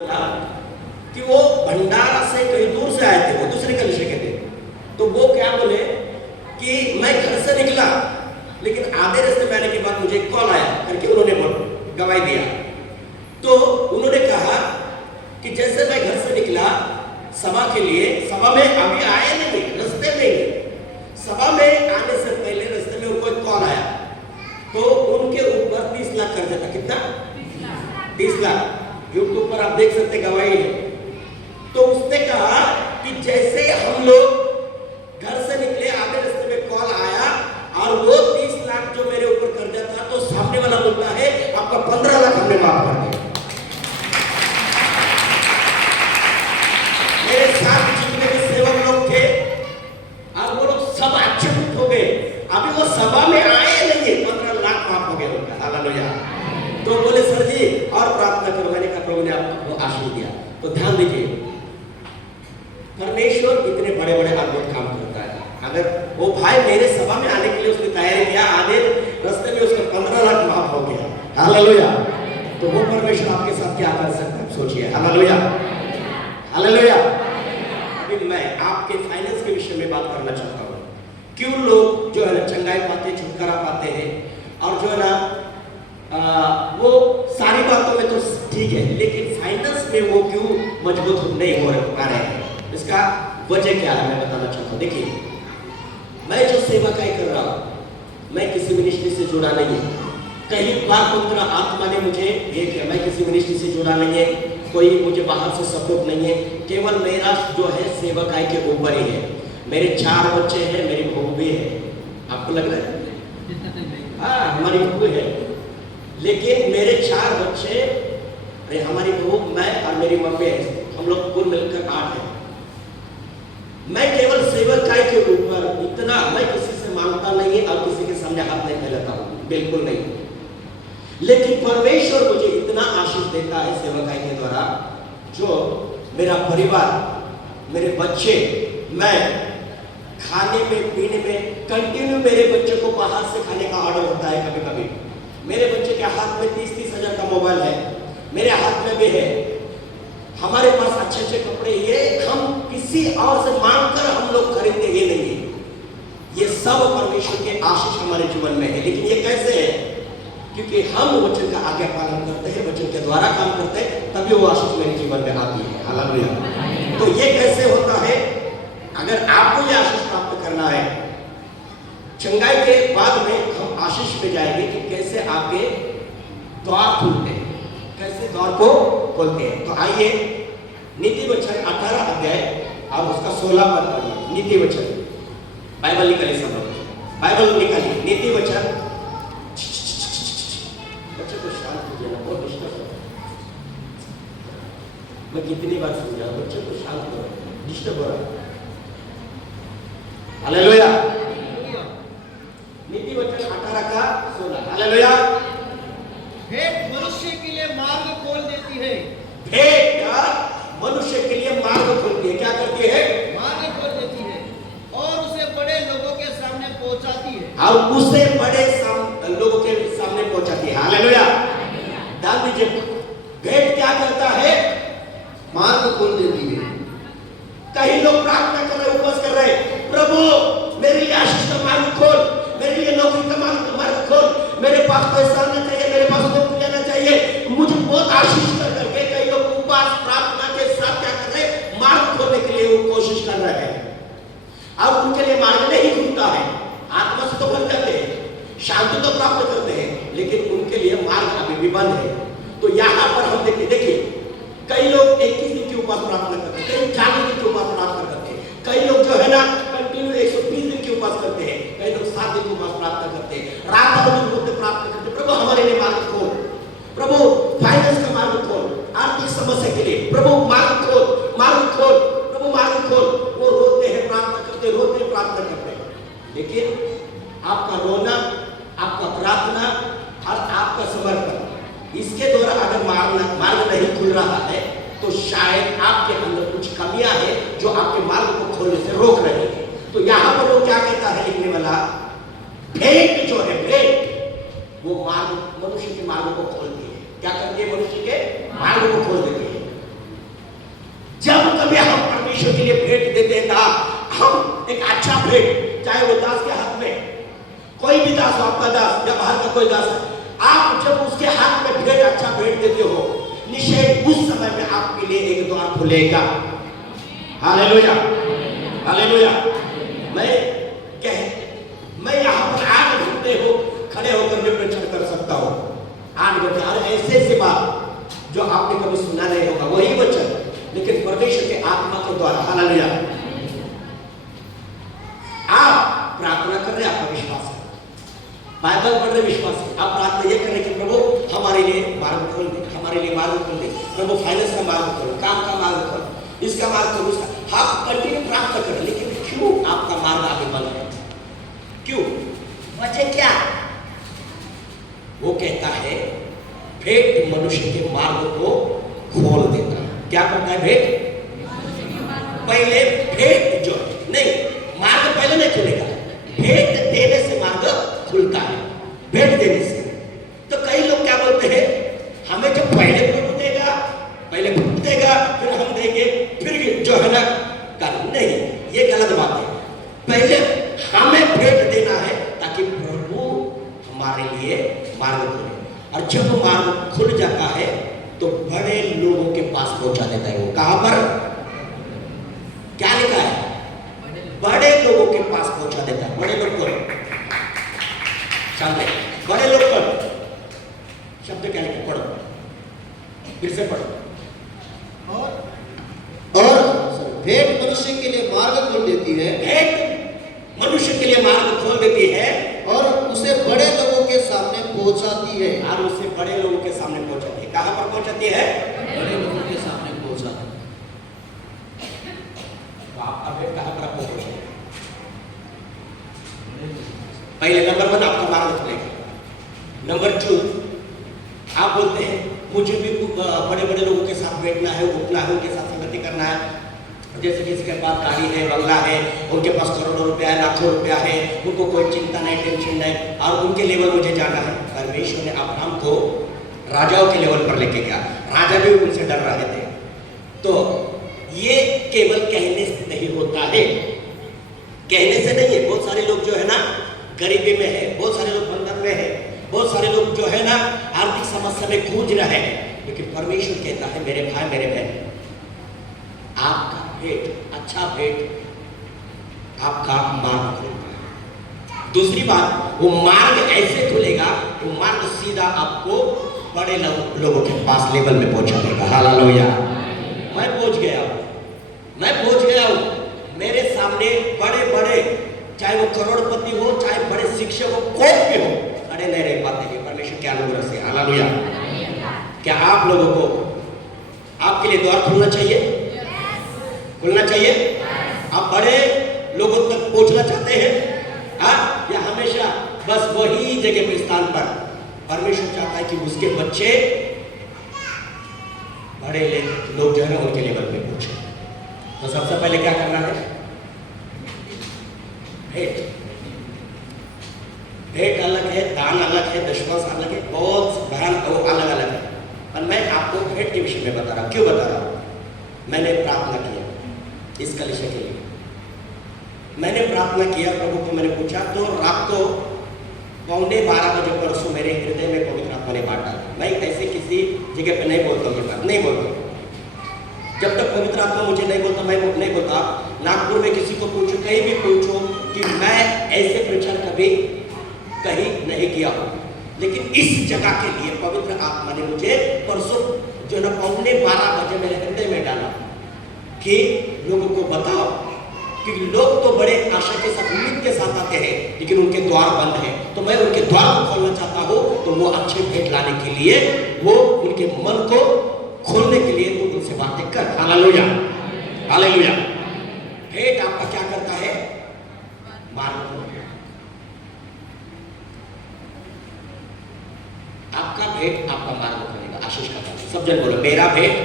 कि वो भंडारा से कहीं दूर से आए थे, वो दूसरे कलिशे के थे। तो वो क्या बोले कि मैं घर से निकला, लेकिन आधे रास्ते में आने के बाद मुझे कॉल आया करके उन्होंने गवाही दिया। तो उन्होंने कहा कि जैसे मैं घर से निकला सभा के लिए, सभा में अभी आए नहीं, रास्ते में ही, सभा में आने से पहले रास्ते में उनको एक कॉल आया। तो उनके ऊपर 30 लाख कर्जा था। कितना? 30 लाख। यूट्यूब पर आप देख सकते गवाही है। तो उसने कहा कि जैसे हम लोग घर से निकले, आधे रास्ते में कॉल आया और वो 30 लाख जो मेरे ऊपर कर्जा था, तो सामने वाला बोलता है आपका 15 लाख हमने माफ कर दिया। मेरे साथ जितने भी सेवक लोग थे और वो लोग सब आश्चर्य हो गए। अभी वो सभा में आए नहीं, 15 लाख माफ हो गया उनका। हालेलुया। तो बोले सर जी और प्रार्थना करो। मैंने कहा प्रभु ने आपको आशीष दिया। तो ध्यान दीजिए, परमेश्वर इतने बड़े बड़े अद्भुत काम करता है। अगर वो भाई मेरे सभा में आने के लिए उसने तैयारी किया, आधे रास्ते में उसका 15 लाख माफ हो गया। हालेलुया। तो वो परमेश्वर आपके साथ क्या कर सकता है, सोचिए। Hallelujah, hallelujah. अभी मैं आपके फाइनेंस के विषय में बात करना चाहता हूँ। क्यों लोग जो है ना चंगाई पाते, छुटकारा पाते हैं, और जो है ना वो सारी बातों में तो ठीक है, लेकिन फाइनेंस में वो क्यों मजबूत नहीं हो पा रहे हैं, इसका वजह क्या है मैं बताना चाहता हूँ। देखिए, मैं जो सेवा कार्य कर रहा हूँ, मैं किसी मिनिस्ट्री से जुड़ा नहीं हूँ। कई बार पवित्र आत्मा ने मुझे ये किया, मैं किसी मिनिस्ट्री से जुड़ा नहीं है, कोई मुझे बाहर से सपोर्ट नहीं है, केवल मेरा जो है सेवा कार्य के ऊपर ही है। मेरे 4 बच्चे हैं, मेरी बहू भी है। आपको लग रहा है? हाँ, हमारी बहू है, लेकिन मेरे 4 बच्चे, अरे हमारी बहू, मैं और मेरी मम्मी है, हम लोग कुल मिलकर 8 हैं। मैं केवल सेवक काय के ऊपर इतना, मैं किसी से मांगता नहीं और किसी के सामने हाथ नहीं फैलाता हूँ, बिल्कुल नहीं। लेकिन परमेश्वर मुझे इतना आशीष देता है सेवक काय के द्वारा, जो मेरा परिवार, मेरे बच्चे, मैं खाने में पीने में कंटिन्यू, मेरे बच्चे को बाहर से खाने का ऑर्डर होता है कभी कभी। मेरे बच्चे के हाथ में 30-30 हजार का मोबाइल है, मेरे हाथ में भी है। हमारे पास अच्छे अच्छे कपड़े, ये हम किसी और से मांगकर हम लोग खरीदते ही नहीं है। ये सब परमेश्वर के आशीष हमारे जीवन में है। लेकिन ये कैसे है? क्योंकि हम वचन का आज्ञा पालन करते हैं, वचन के द्वारा काम करते हैं, तभी वो आशीष मेरे जीवन में आती है। हालेलुया। तो ये कैसे होता है? अगर आपको ये आशीष प्राप्त करना है, चंगाई के बाद में हम आशीष में जाएंगे कि कैसे आपके द्वार खुलते हैं, कैसे द्वार को खोलते हैं। तो आइए नीति वचन 18 अध्याय और उसका 16 पद पढ़िए। नीति वचन, बाइबल निकालिए सब लोग, बाइबल निकालिए। नीति वचन, बच्चे को शांत कीजिए ना, बहुत डिस्टर्ब हो रहा है। मैं कितनी बार समझा, बच्चे को शांत करो, डिस्टर्ब हो रहा है। हालेलुया। नीति वचन 18 का 16। हालेलुया। भेंट मनुष्य के लिए मार्ग खोल देती है। भेंट मनुष्य के लिए मार्ग खोलती है। क्या करती है? मार्ग खोल देती है और उसे बड़े लोगों के सामने पहुंचाती है। और उसे बड़े लोगों के सामने पहुंचाती है। हालेलुया। ध्यान दीजिए, भेंट क्या करता है? मार्ग खोल देती है। कई लोग प्रार्थना कर रहे, उपवास कर रहे, प्रभु मेरे लिए आशीष का मार्ग खोल, मेरे लिए नौकरी का मार्ग खोल, मेरे पास पैसा आना चाहिए, मेरे पास नौकरी आना चाहिए, मुझे बहुत आशीष कर करके कई लोग उपवास प्रार्थना के साथ क्या कर रहे हैं? मार्ग खोलने के लिए वो कोशिश कर रहे हैं। अब उनके लिए मार्ग नहीं खुलता है। आत्मा से तो बन जाते हैं, शांति तो प्राप्त करते हैं, लेकिन उनके लिए मार्ग अभी भी बंद है। तो यहाँ पर हम देखिए, कई लोग 21 दिन की उपवास प्रार्थना करते हैं, कई 40 दिन की उपवास प्रार्थना करते हैं, कई लोग जो है ना कंटिन्यू 120 दिन की उपवास करते हैं, कई लोग 7 दिन की उपवास प्रार्थना करते हैं, रात और दिन होते प्रार्थना करते हैं, प्रभु हमारे लिए मार्ग खोल, प्रभु फाइनेंस का मार्ग खोल, आर्थिक समस्या के लिए प्रभु मार्ग खोल, मार्ग खोल, प्रभु मार्ग खोल। वो रोते हैं, प्रार्थना करते, रोते हैं, प्रार्थना करते हैं, लेकिन आपका रोना, आपका प्रार्थना और आपका समर्पण, इसके द्वारा अगर मार्ग नहीं खुल रहा है, तो शायद आपके अंदर कुछ कमियां हैं जो आपके मार्ग को खोलने से रोक रही है। तो यहाँ पर वो क्या कहता है लिखने वाला? भेंट जो है, भेंट वो मार्ग, मनुष्य के मार्ग को खोलती है। क्या करती है? मनुष्य के मार्ग को खोल देती है। परमेश्वर के लिए भेंट देते हैं ना, हम एक अच्छा भेंट, चाहे वो दास के हाथ में, कोई भी दास हो, आपका दास या बाहर का कोई दास है, आप जब उसके हाथ में भेंट, अच्छा भेंट देते हो, निश्चय उस समय में आपके लिए एक द्वार खुलेगा। Hallelujah, hallelujah. मैं यहाँ पर 8 घंटे हो खड़े होकर मैं प्रचार कर सकता हूँ, 8 घंटे, और ऐसे बात जो आपने कभी सुना नहीं होगा, वही वचन, लेकिन परमेश्वर के आत्मा के द्वारा। हालेलुया। आप प्रार्थना कर रहे, आपका विश्वास है, बाइबल पढ़ रहे, विश्वास है, आप प्रार्थना ये करें कि प्रभु हमारे लिए मार्ग खोल दे, हमारे लिए मार्ग खोल दे, प्रभु फाइनेंस का मार्ग खोल, काम का मार्ग खोल, इसका मार्ग खोल, उसका। आप कंटिन्यू प्रार्थना करें, लेकिन क्यों आपका मार्ग आगे बंद है? क्यों? वजह क्या? वो कहता है भेंट मनुष्य के मार्ग को खोल देता है। क्या करता है भेंट? पहले भेंट जो नहीं, मार्ग पहले नहीं खुलेगा, भेंट देने से मार्ग खुलता है, भेंट देने से। तो कई लोग क्या बोलते हैं, हमें जो पहले प्रभु देगा, पहले प्रभु देगा, फिर हम देंगे, फिर जो है ना कर। नहीं, ये गलत बात है। पहले हमें भेंट देना है ताकि प्रभु हमारे लिए मार्ग खोले, और जब मार्ग खुल जाता है तो बड़े लोगों के पास पहुंचा देता है। वो कहां पर? क्या लिखा है? बड़े लोगों के पास पहुंचा देता है। बड़े लोग को बड़े लोग पर शब्द क्या लिखा? पढ़ो, फिर से पढ़ो। और भेंट मनुष्य के लिए मार्ग खोल देती है, भेंट मनुष्य के लिए मार्ग खोल देती है, और उसे बड़े लोगों के सामने पहुंचाती है। और उसे बड़े लोगों के सामने पहुंचाती है। कहां पर पहुंचाती है? बड़े लोगों के सामने पहुंचाती है। तो आपका भेंट कहां पर पहुंचे? पहले नंबर 1 आपका मार्ग खुलेगा। नंबर 2, आप बोलते हैं मुझे भी बड़े बड़े लोगों के साथ बैठना है, उठना है, उनके साथ संगति करना है। जैसे किसी के पास गाड़ी है, बंगला है, उनके पास करोड़ों रुपया है, लाखों रुपया है, उनको कोई चिंता नहीं, टेंशन नहीं, और उनके लेवल मुझे जाना है। परमेश्वर ने अब्राहम को राजाओं के लेवल पर लेके गया, राजा भी उनसे डर रहे थे। तो ये केवल कहने से नहीं होता है, कहने से नहीं है। बहुत सारे लोग जो है ना गरीबी में है, बहुत सारे लोग बंधन में है, बहुत सारे लोग जो है ना आर्थिक समस्या में जूझ रहे हैं, लेकिन परमेश्वर कहता है मेरे भाई मेरे बहन, आपका भेंट, अच्छा भेंट आपका मार्ग खुलेगा। दूसरी बात, वो मार्ग ऐसे खुलेगा, वो मार्ग सीधा आपको बड़े लोगों के पास लेवल में पहुंचा देगा। हालेलुया। मैं पहुंच गया हूं, मैं पहुंच गया हूं। मेरे सामने बड़े बड़े, चाहे वो करोड़पति हो, चाहे बड़े शिक्षक हो, कोई भी हो, खड़े नहीं रह पाते हैं परमेश्वर के अनुग्रह से। हालेलुया। क्या आप लोगों को आपके लिए द्वार खुलना चाहिए? खुलना चाहिए? आप बड़े लोगों तक पहुंचना चाहते हैं? या हमेशा बस वही जगह पे स्थान पर? परमेश्वर चाहता है कि उसके बच्चे बड़े लोग जो है ना उनके लेवल पे पहुंचे। तो सबसे पहले क्या करना है? भेंट। भेंट अलग है, दान अलग है, दशमांश अलग है, बहुत अलग अलग है। और मैं आपको भेंट के विषय में बता रहा हूं। क्यों बता रहा हूं? मैंने प्रार्थना किया इस कलीसिया के लिए, मैंने प्रार्थना किया, प्रभु को मैंने पूछा, तो रात को 11:15 बजे परसों मेरे हृदय में पवित्र आत्मा ने बांटा। मैं ऐसे किसी जगह पे नहीं बोलता हूँ, ये बात नहीं बोलता। जब तक पवित्र आत्मा मुझे नहीं बोलता, मैं नहीं बोलता। नागपुर में किसी को पूछो, कहीं भी पूछो कि मैं ऐसे प्रचार कभी कहीं नहीं किया हूँ, लेकिन इस जगह के लिए पवित्र आत्मा ने मुझे परसों जो ना 11:15 बजे मेरे हृदय में डाला कि लोगों को बताओ कि लोग तो बड़े आशा के साथ, उम्मीद के साथ आते हैं, लेकिन उनके द्वार बंद हैं। तो मैं उनके द्वार को खोलना चाहता हूँ। तो वो अच्छे भेंट लाने के लिए, वो उनके मन को खोलने के लिए तो उनसे बातें कर। Hallelujah, hallelujah. भेंट आपका क्या करता है? मार्ग खोलता है। आपका भेंट आपका मार्ग खोलेगा, आशीष का मार्ग। सब जन बोलो, मेरा भेंट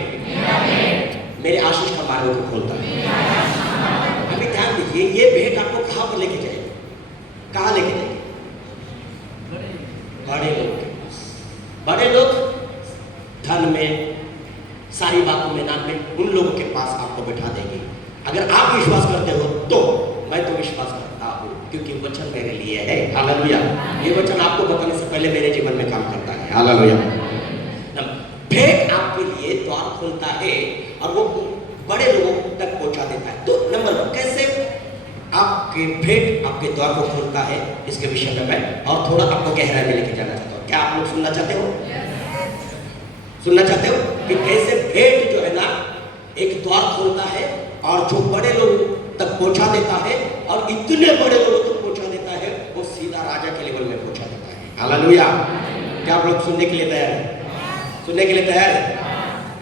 मेरे आशीष का मार्ग को खोलता है। अभी ध्यान दीजिए, ये भेंट आपको कहां पर लेके जाएगी? कहां लेके जाएगी? बड़े लोग के पास। बड़े लोग धन में, सारी बातों में, नाम में, उन लोगों के पास आपको बैठा देंगे अगर आप विश्वास करते हो तो मैं तो विश्वास करता हूँ, क्योंकि वचन मेरे लिए है। हालेलुया। ये वचन आपको बताने से पहले मेरे जीवन में काम करता है। हालेलुया। भेंट आपके लिए द्वार खोलता है और वो बड़े लोगों तक पहुंचा देता है। तो नंबर 1, कैसे आपके भेंट आपके द्वार को खोलता है, इसके विषय में मैं और थोड़ा आपको गहराई में लेके जाना चाहता हूँ। क्या आप लोग सुनना चाहते हो? सुनना चाहते हो कि कैसे भेंट जो है ना एक द्वार खोलता है और जो बड़े लोग तक पहुंचा देता है, और इतने बड़े लोगों तक पहुंचा देता है वो सीधा राजा के लेवल में पहुंचा देता है। हालेलुया। क्या आप लोग सुनने के लिए तैयार हैं? सुनने के लिए तैयार है?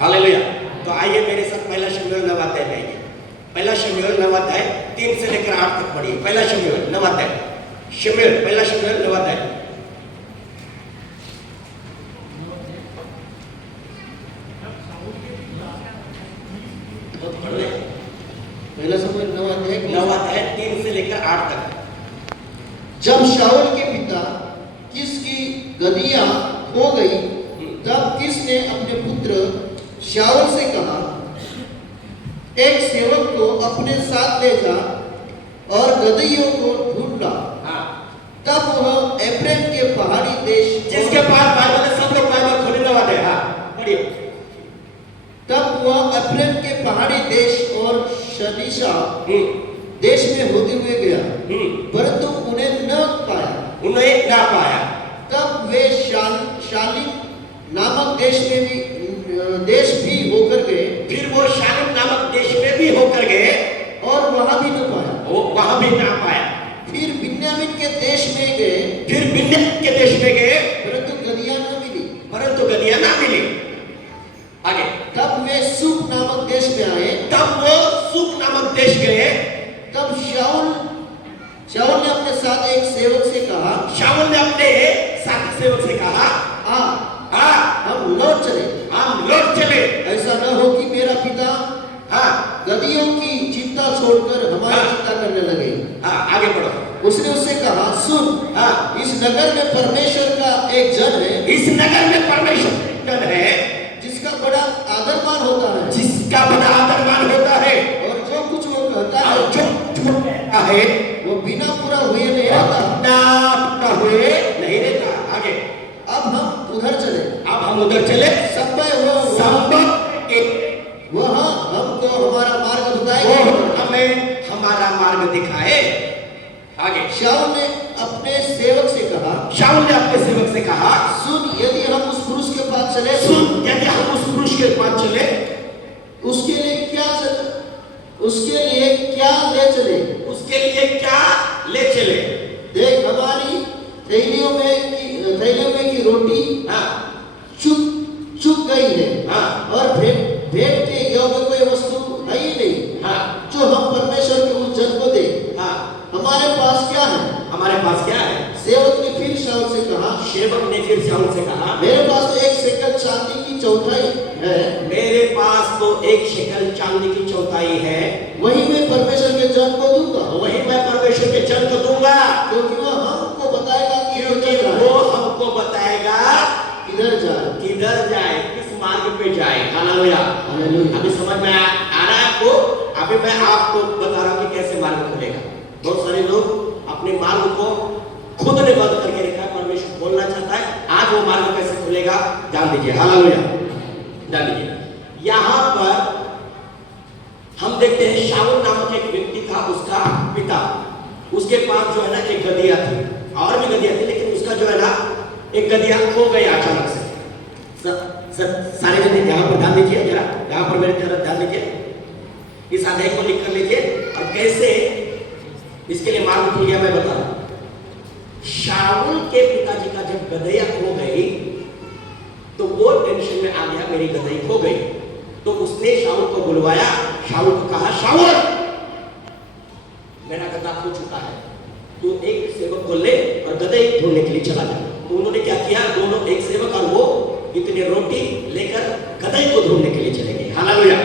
हालेलुया। तो आइए मेरे साथ पहला शमूएल 9 अध्याय में आइए। पहला शमूएल 9 अध्याय 3 से लेकर 8 तक पढ़िए। पहला शमूएल 9 अध्याय, पहला शमूएल 9 अध्याय। पहला शमूएल 9 अध्याय 3 से लेकर 8 तक। जब शाऊल के पिता किस की गदियां हो गई, तब किस ने अपने पुत्र शाऊल से कहा, एक सेवक को अपने साथ ले जा और गदहियों को ढूंढ ला। तब वह एफ्रेम के पहाड़ी देश, जिसके पास बाइबल है सब लोग बाइबल खोलने वाले हैं। पढ़िए। तब वह एफ्रेम के पहाड़ी देश और शलीशा देश में होते हुए गया, परंतु उन्हें न पाया। तब वे शालिम नामक देश भी होकर गए। फिर वो शालिम नामक देश में भी होकर गए और वहां भी न पाया। वो वहां भी ना पाया। फिर बिन्यामीन के देश में गए, परंतु गदियां न मिली। आगे। तब वे सुख नामक देश में आए। तब वो सुख नामक देश गए। तब शाऊल ने अपने साथ एक सेवक से कहा, साथी सेवक से कहा, हम लौट चले। ऐसा न हो कि मेरा पिता गदियों की चिंता छोड़कर हमारी चिंता करने लगे। आगे बढ़ो। उसने उससे कहा, सुन, इस नगर में परमेश्वर का एक जन है, जिसका बड़ा आदरमान होता है, और जो कुछ वो कहता है वो बिना पूरा हुए नहीं रहता। आगे। अब हम उधर चले। वह हमको हमारा मार्ग बताएगा, हमें हमारा मार्ग दिखाए। आगे। शाऊल ने अपने सेवक से कहा, सुन, यदि हम उस पुरुष के पास चले, उसके लिए क्या ले चले? देख, हमारी थैलियों में की रोटी चुक गई है, और भेंट के योग्य कोई वस्तु है ही नहीं, जो हम परमेश्वर के उस जन को दे। हमारे पास क्या है? सेवक ने फिर शाऊल से कहा, मेरे पास तो एक शेकल चांदी की चौथाई है, वही मैं परमेश्वर के जन को दूंगा, क्योंकि वो हमको बताएगा किधर जाए, किस मार्ग पे जाए। हालेलुया। अभी समझ में आ रहा है आपको? अभी मैं आपको बता रहा हूँ कि कैसे मार्ग खुलेगा। बहुत सारे लोग अपने मार्ग को खुद ने बंद करके रखा है, परमेश्वर खोलना चाहता है। आज वो मार्ग कैसे खुलेगा जान लीजिए। हालेलुया। जान लीजिए। यहाँ पर हम देखते हैं शाऊल नामक एक व्यक्ति था, उसका पिता, उसके पास जो है ना एक गदिया थी, और भी गदिया थी, लेकिन उसका जो है ना एक गदिया खो गई अचानक से। सारे जने यहाँ पर ध्यान दीजिए, जरा यहाँ पर मेरे तरफ ध्यान दीजिए। इस अध्याय को लिख कर लीजिए, और कैसे इसके लिए मार्ग खुल गया मैं बता रहा हूं। शाऊल के पिताजी का जब गदहिया खो गई तो वो टेंशन में आ गया, मेरी गदही खो गई। तो उसने शाऊल को बुलवाया, शाऊल को कहा, शाऊल, मेरा गधा खो चुका है, तू एक सेवक को ले और गदही ढूंढने के लिए चला जा। तो उन्होंने क्या किया, दोनों, एक सेवक और वो, इतनी रोटी लेकर गदही को ढूंढने के लिए चले गए। हालेलुया।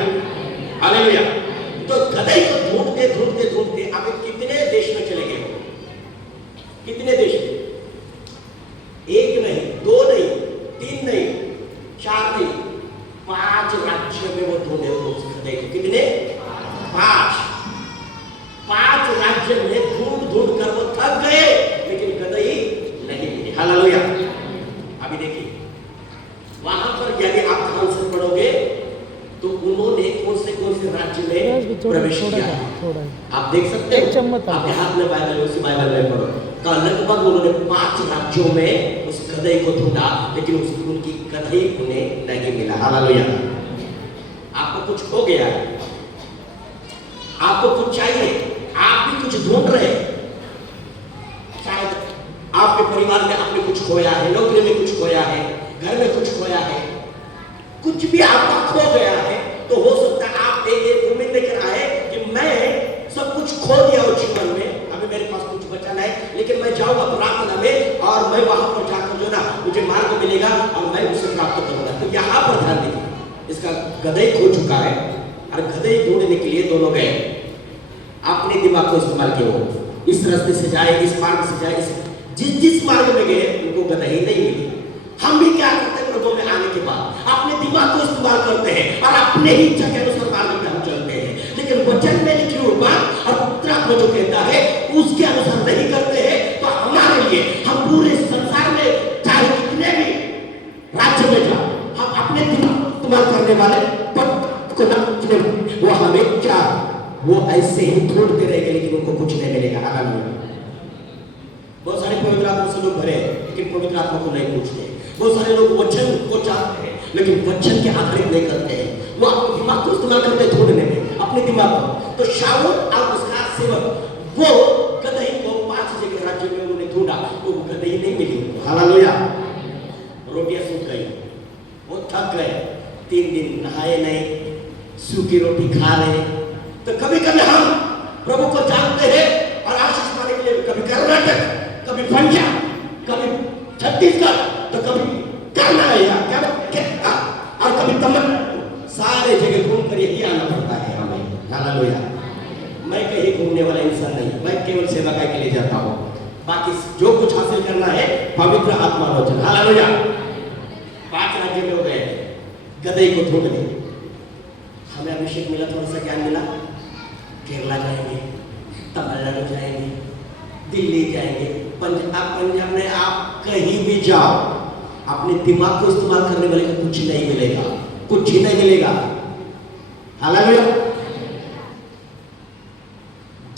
हालेलुया। तो गदही को ढूंढते ढूंढते ढूंढते आप कितने देश में चले गए हो? कितने देश में? एक नहीं, दो नहीं, तीन नहीं, चार नहीं, 5 राज्य में वो ढूंढे उस गदही को। कितने? 5। राज्य प्याज भी में थोड़ा प्रवेश थोड़ा किया। था, थोड़ा है। आप देख सकते एक चम्मच हैं, था। आपके हाथ में बाइबल है, उसी बाइबल में पढ़ो। का लगभग उन्होंने 5 राज्यों में उस गधे को ढूंढा, लेकिन उनकी गधे उन्हें नहीं मिला। हालेलुया। आपको कुछ हो गया है, आपको कुछ चाहिए, आप भी कुछ ढूंढ रहे हैं। शायद आपके परिवार में आपने कुछ खोया है, नौकरी में कुछ खोया है, घर में कुछ खोया है, कुछ भी आपका खो गया है। तो हो सकता है आप एक उम्मीद लेकर आए कि मैं सब कुछ खो दिया हो जीवन में, अभी मेरे पास कुछ बचा नहीं, लेकिन मैं जाऊंगा प्रार्थना में और मैं वहां पर जाकर जो ना मुझे मार्ग मिलेगा और मैं उसे प्राप्त करूंगा। तो यहाँ पर ध्यान दीजिए, इसका गधे खो चुका है और गधे ढूंढने के लिए दोनों गए। अपने दिमाग को इस्तेमाल किया, इस रास्ते से जाए, इस मार्ग से जाए, जिस मार्ग में गए उनको गधे ही नहीं मिली। हम भी क्या करते हैं, प्रभु में आने के बाद अपने दिमाग को इस्तेमाल करते हैं और अपने ही इच्छा के अनुसार मार्ग में हम चलते हैं, लेकिन वचन में लिखी हुई बात और पुत्र आत्मा जो कहता है उसके अनुसार नहीं करते हैं। तो हमारे लिए हम पूरे संसार में चाहे कितने भी राज्य में जाओ, हम अपने दिमाग इस्तेमाल करने वाले को ना वो हमें क्या वो ऐसे ही ढूंढते रहेंगे, लेकिन उनको कुछ नहीं मिलेगा। हालेलुया। बहुत सारे पवित्र आत्मा से लोग भरे हैं, लेकिन पवित्र आत्मा को नहीं पूछते। बहुत सारे लोग वचन को चाहते हैं, लेकिन वचन के आधारित नहीं करते हैं, वो अपने दिमाग को इस्तेमाल करते हैं ढूंढने में, अपने दिमाग को। तो शाऊल और उसका सेवक वो गदही को 5 जगह राज्य में उन्होंने ढूंढा, तो वो गदही नहीं मिली। हालेलुया। रोटियां सूख गई, वो थक गए, 3 दिन नहाए नहीं, सूखी रोटी खा रहे। तो कभी कभी हम प्रभु को जानते हैं और आशीष पाने के लिए कभी कर्नाटक, कभी पंजाब, कभी छत्तीसगढ़, तो कभी कर्नाटक और कभी तमिलनाडु, सारे जगह घूम कर यही आना पड़ता है हमें। हालेलुया। मैं कहीं घूमने वाला इंसान नहीं, मैं केवल सेवा के लिए जाता हूँ। बाकी जो कुछ हासिल करना है पवित्र आत्मा वचन। हालेलुया। 5 राज्य में हो गए, गधे को ढूंढने। हमें अभिषेक मिला, थोड़ा सा ज्ञान मिला, केरला जाएंगे, तमिलनाडु जाएंगे, दिल्ली जाएंगे, पंजाब में आप कहीं भी जाओ, अपने दिमाग को इस्तेमाल करने वाले को कुछ नहीं मिलेगा, कुछ ही नहीं मिलेगा। हालेलुया।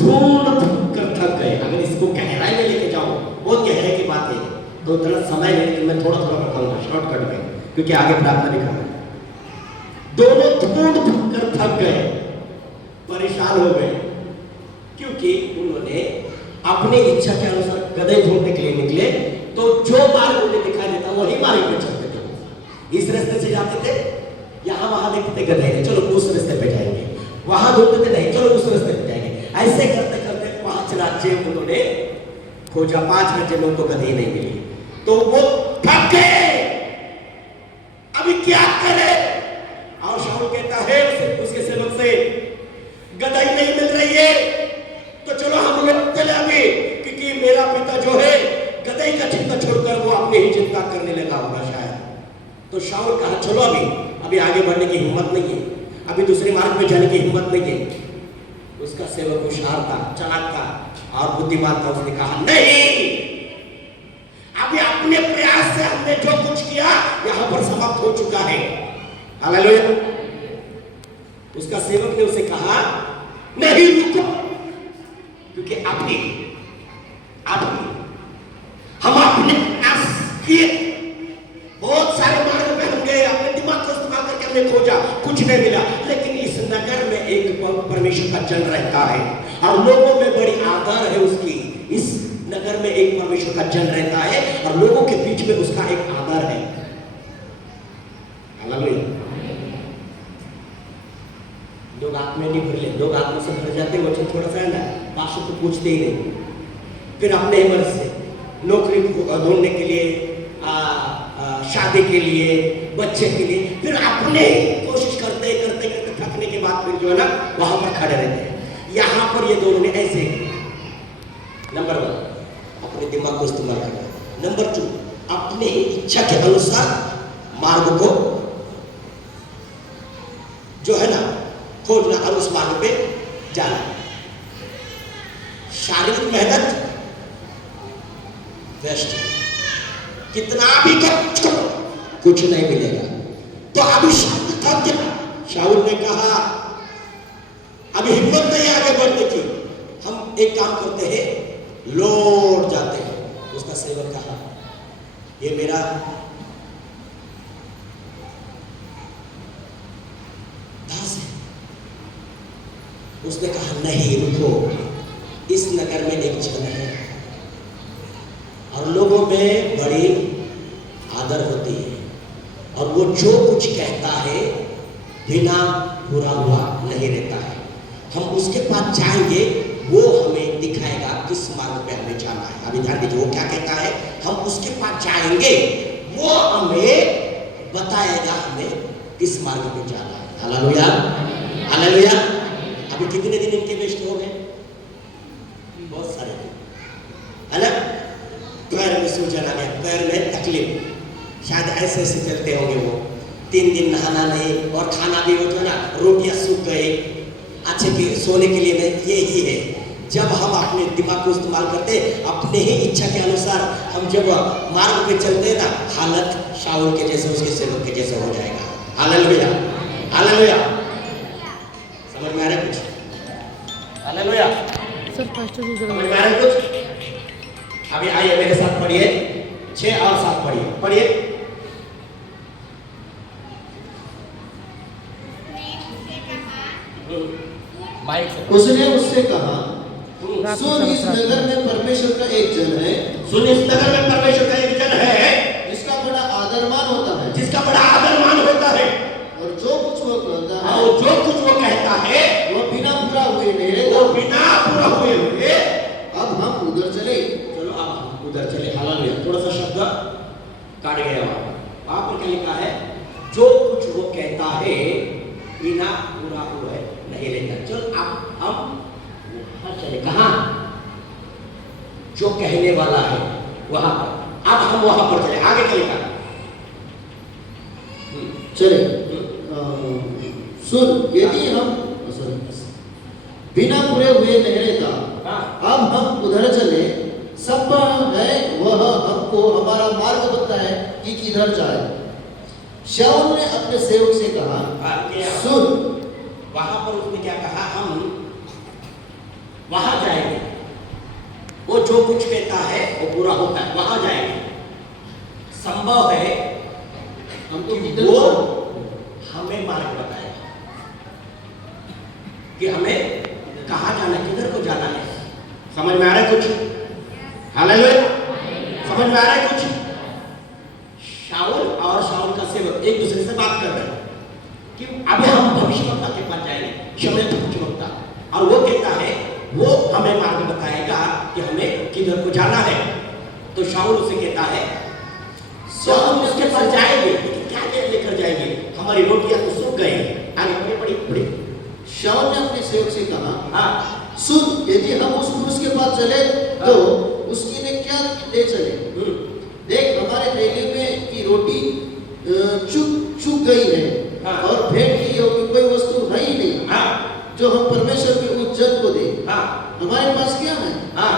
ढूंढ कर थक गए। अगर इसको गहराई में लेके जाओ, बहुत गहराई की बात है, तो उतना समय नहीं, लेकिन मैं थोड़ा थोड़ा बताऊंगा शॉर्टकट में, क्योंकि आगे प्रार्थना भी करना है। दोनों ढूंढ कर थक गए, परेशान हो गए, क्योंकि उन्होंने अपने इच्छा के अनुसार गधे ढूंढने के लिए निकले। तो जो मार्ग उन्हें दिखाई देता वही मार्ग पे चलते थे। इस रास्ते से जाते थे, यहाँ वहां देखते थे गधे, चलो उस रास्ते पे जाएंगे, वहां ढूंढते थे, नहीं चलो उस रास्ते पे जाएंगे। ऐसे करते करते 5 राज्य उन्होंने खोजा, 5 राज्य में उनको गधे नहीं मिली। तो वो थक गए, अभी क्या करे। और शाऊल कहता है उसके सेवक से, गधे नहीं मिल रही है, तो चलो हम लोग चले अभी, क्योंकि मेरा पिता जो है गधे का चिंता छोड़कर वो अपनी ही चिंता करने लगा होगा शायद। तो शाऊल कहा चलो अभी आगे बढ़ने की हिम्मत नहीं है, अभी दूसरे मार्ग में जाने की हिम्मत नहीं है। उसका सेवक होशियार था, चालाक था और बुद्धिमान था। उसने कहा नहीं, अभी अपने प्रयास से हमने जो कुछ किया यहां पर समाप्त हो चुका है। हालेलुया। उसका सेवक ने उसे कहा नहीं रुको, क्योंकि अभी हम अपने प्रयास किए, बहुत सारे मार्ग पे हम गए, अपने दिमाग को इस्तेमाल करके हमने खोजा, कुछ नहीं मिला। लेकिन इस नगर में एक परमेश्वर का जन रहता है और लोगों में बड़ी आदर है उसकी। इस नगर में एक परमेश्वर का जन रहता है और लोगों के बीच में उसका एक आदर है। हालेलुया। लोग आत्मा नहीं भर ले, लोग आत्मा से भर जाते हैं, वचन थोड़ा सा है ना, पास्टर को पूछते ही नहीं, फिर अपने ही मर्ज से नौकरी ढूंढने के लिए, शादी के लिए, बच्चे के लिए, फिर अपने कोशिश करते करते करते थकने के बाद फिर जो है ना वहां पर खड़े रहते हैं। यहाँ पर ये दोनों ने ऐसे, नंबर 1 अपने दिमाग को इस्तेमाल करना, नंबर 2 अपने इच्छा के अनुसार मार्ग को जो है ना खोजना और उस मार्ग पे जाना। शारीरिक मेहनत वेस्ट, कितना भी करो कुछ नहीं मिलेगा। तो अभी शाऊल थक गया। शाऊल ने कहा अभी हिम्मत नहीं आगे बढ़ने की। हम एक काम करते हैं, लौट जाते हैं। उसका सेवक कहा, ये मेरा दास है। उसने कहा नहीं रुको, इस नगर में एक जन है और लोगों में बड़ी आदर होती है और वो जो कुछ कहता है बिना बुरा हुआ नहीं रहता है। हम उसके पास जाएंगे, वो हमें दिखाएगा किस मार्ग पे हमें जाना है। अभी ध्यान दीजिए, वो क्या कहता है, हम उसके पास जाएंगे, वो हमें बताएगा हमें किस मार्ग पे जाना है। Hallelujah, hallelujah. अभी कितने दिन इनके वेस्ट हो गए? बहुत सारे है ना। पैर में सूजन आ गया, पैर में तकलीफ, शायद ऐसे ऐसे चलते होंगे वो। 3 दिन नहाना नहीं और खाना भी वो जो ना रोटियां सूख गए, अच्छे के सोने के लिए नहीं। ये ही है, जब हम अपने दिमाग को इस्तेमाल करते, अपने ही इच्छा के अनुसार हम जब मार्ग पे चलते हैं ना, हालत शाऊल के जैसे, उसके सेवक के जैसे हो जाएगा। Hallelujah, hallelujah. समझ में आ रहा है कुछ? हालेलुया। सर पास्टर जी समझ में आ रहा है कुछ? अभी आइए मेरे साथ पढ़िए, 6 और 7 पढ़िए, पढ़िए। उसने उससे कहा, सुन, इस नगर में परमेश्वर का एक जन है, सुन, इस नगर में परमेश्वर का एक जन है जिसका बड़ा आदरमान होता है, जिसका बड़ा आदरमान होता है, और जो कुछ वो कहता है, और जो कुछ वो कहता है वो बिना बुरा हुए नहीं रहता। वो बिना बुरा हुए। अब हम उधर चले। चलो अब हम उधर चले। हालेलुया। थोड़ा सा शब्द काट गया वहां पर क्या लिखा है, जो कुछ वो कहता है बिना बुरा हुए नहीं रहता। चल अब हम वहां चले। कहां? जो कहने वाला है वहां पर। अब हम वहां पर चले। आगे क्या लिखा? चले। सुन, यदि हम बिना बुरे हुए नहीं रहता, अब हम उधर चले। सब है वह हमको हमारा मार्ग बताए कि किधर जाए। शाऊल ने अपने सेवक से कहा, सुन। वहां पर उसने क्या कहा, हम वहां जाएंगे, वो जो कुछ कहता है वो पूरा होता है, वहां जाएंगे। संभव है हमको कि किधर वो जाना? हमें मार्ग बताएगा कि हमें कहां जाना, किधर को जाना है। समझ में आ रहा है कुछ? हालेलुया। समझ में आ रहा है कुछ? शाऊल और शाऊल का सेवक एक दूसरे से बात कर रहे हैं कि अभी हम भविष्यवक्ता के पास जाएंगे, शमूएल भविष्यवक्ता, और वो कहता है वो हमें मार्ग बताएगा कि हमें किधर को जाना है। तो शाऊल उसे कहता है तो हम उसके पास जाएंगे, लेकिन क्या लेकर जाएंगे, हमारी रोटियां तो सूख गई। आगे बड़ी बड़ी। शाऊल ने अपने सेवक से कहा, हाँ, सुन, यदि हम उस पुरुष के पास चले तो उसके लिए क्या ले चले? देख, हमारे थैली में की रोटी चुक गई है, हाँ। और भेंट की कोई वस्तु है ही नहीं, हाँ, जो हम परमेश्वर के उस जन को दे। हाँ, हमारे पास क्या है? हाँ,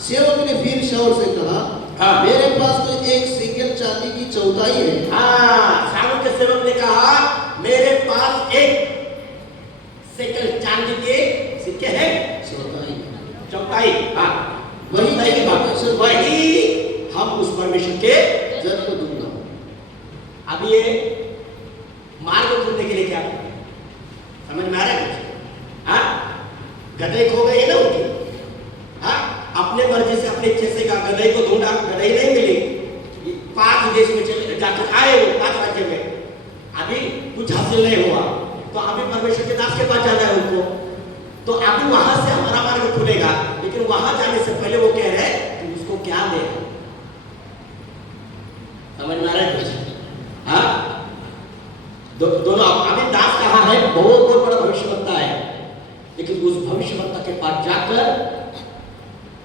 सेवक ने फिर शाऊल से कहा, हाँ। मेरे पास तो एक सिकल चांदी की चौथाई है। हाँ, शाऊल के सेवक ने कहा मेरे पास एक सेकल चांदी के सिक्के हैं, चौथाई। हाँ, वही हम उस परमेश्वर के जन को दूंगा। अब ये मार्ग खोलने के लिए क्या करें? समझ में आ रहा है कुछ? हाँ, गधे खो गई ना उनकी। हाँ, अपने मर्जी से अपने इच्छे से गधे को ढूंढा, गधे नहीं मिली। 5 देश में चले जाकर आए वो 5 राज्य में, अभी कुछ हासिल नहीं हुआ, तो अभी परमेश्वर के दास के पास जाना है उनको। तो अभी वहां से हमारा मार्ग खुलेगा, लेकिन वहां जाने से पहले वो कह रहे हैं कि उसको क्या दे। समझ में आ रहा है कुछ? हाँ, दोनों। अभी दास कहाँ है? बहुत बड़ा भविष्यवक्ता है, लेकिन उस भविष्यवक्ता के पास जाकर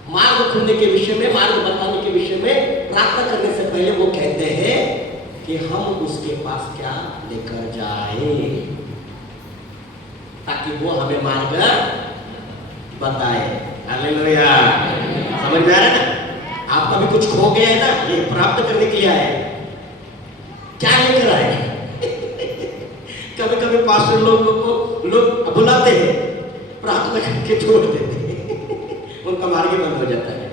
मार्ग खुलने के विषय में, मार्ग बताने के विषय में प्रार्थना करने से पहले वो कहते हैं कि हम उसके पास क्या लेकर जाए, ताकि वो हमें मार्ग बताए। हालेलुया। समझ में आ रहा है ना? आपका भी कुछ खो गया है ना, ये प्राप्त करने के लिए आए, क्या लेकर आए? कभी कभी पास्टर लोग को लोग बुलाते हैं प्रार्थना करके छोड़ देते हैं उनका मार्ग बंद हो जाता है।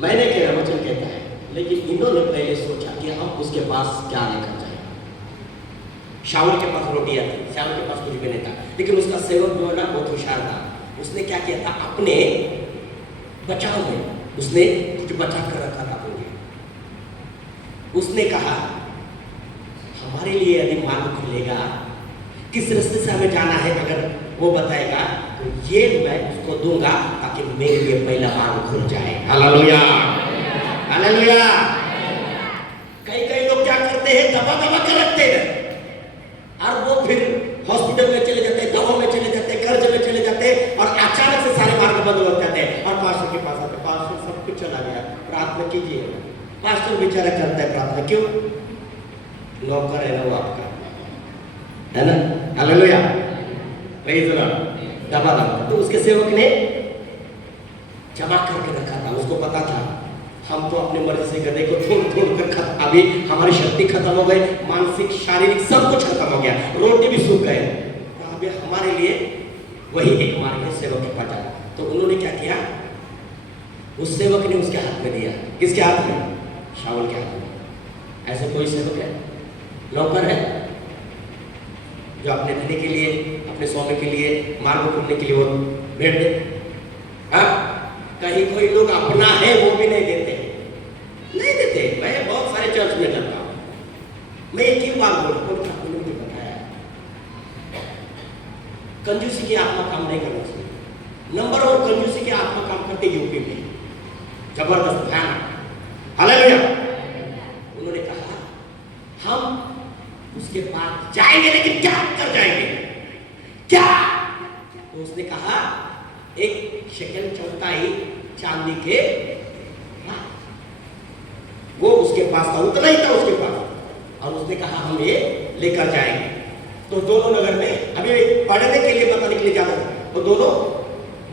मैंने कहा वचन कहता है, लेकिन इन्होंने पहले सोचा कि हम उसके पास क्या लेकर जाए। शाऊल के पास रोटियां थी, शाऊल के पास कुछ भी नहीं था, लेकिन उसका सेवक जो है ना बहुत होशियार था। उसने क्या किया था, अपने बचाव में उसने कुछ बचा कर रखा था अपने लिए। उसने कहा हमारे लिए यदि मार्ग खुलेगा, किस रास्ते से हमें जाना है, अगर वो बताएगा तो ये मैं उसको दूंगा ताकि मेरे लिए पहला मार्ग खुल जाए। Hallelujah, hallelujah. कई लोग क्या करते हैं, दबा कर रखते हैं और वो फिर हॉस्पिटल में चले जाते हैं, दवा में चले जाते हैं, कर्ज में चले जाते हैं और अचानक से सारे मार्ग बंद हो जाते हैं और पास्टर के पास आते, पास्टर सब कुछ चला गया, प्रार्थना कीजिए। पास्टर बेचारा करता है प्रार्थना, क्यों? नौकर है ना वो आपका, है ना? Hallelujah, praise the Lord. दबा तो उसके सेवक ने जमा करके रखा था। उसको पता था हम तो अपने मर्जी से गधे को छोड़ कर अभी हमारी शक्ति खत्म हो गई, मानसिक शारीरिक सब कुछ खत्म हो गया, रोटी भी सूख गए, तो अभी हमारे लिए वही एक मार्ग है, सेवक के पास जाना। तो उन्होंने क्या किया, उस सेवक ने उसके हाथ में दिया। किसके हाथ में? शाऊल के हाथ में। ऐसे कोई सेवक है, नौकर है जो अपने धनी के लिए, अपने स्वामी के लिए, मार्ग खोलने के लिए वो भेज दे? कहीं कोई लोग अपना है वो भी नहीं देते, नहीं देते। मैं बहुत सारे चर्च में जाता हूँ, मैं एक ही बात बोलता हूँ, ठाकुर ने मुझे बताया कंजूसी की आत्मा काम नहीं करना चाहिए। नंबर और कंजूसी की आत्मा काम करते यूपी में जबरदस्त भयानक। हालेलुया। उन्होंने कहा हम उसके पास जाएंगे, लेकिन क्या कर जाएंगे, क्या? तो उसने कहा एक शेकल चौथाई चांदी के, वो उसके पास था, उतना ही था उसके पास, और उसने कहा हम ये लेकर जाएंगे। तो दोनों नगर में अभी पढ़ने के लिए बताने के लिए जाना था, तो दोनों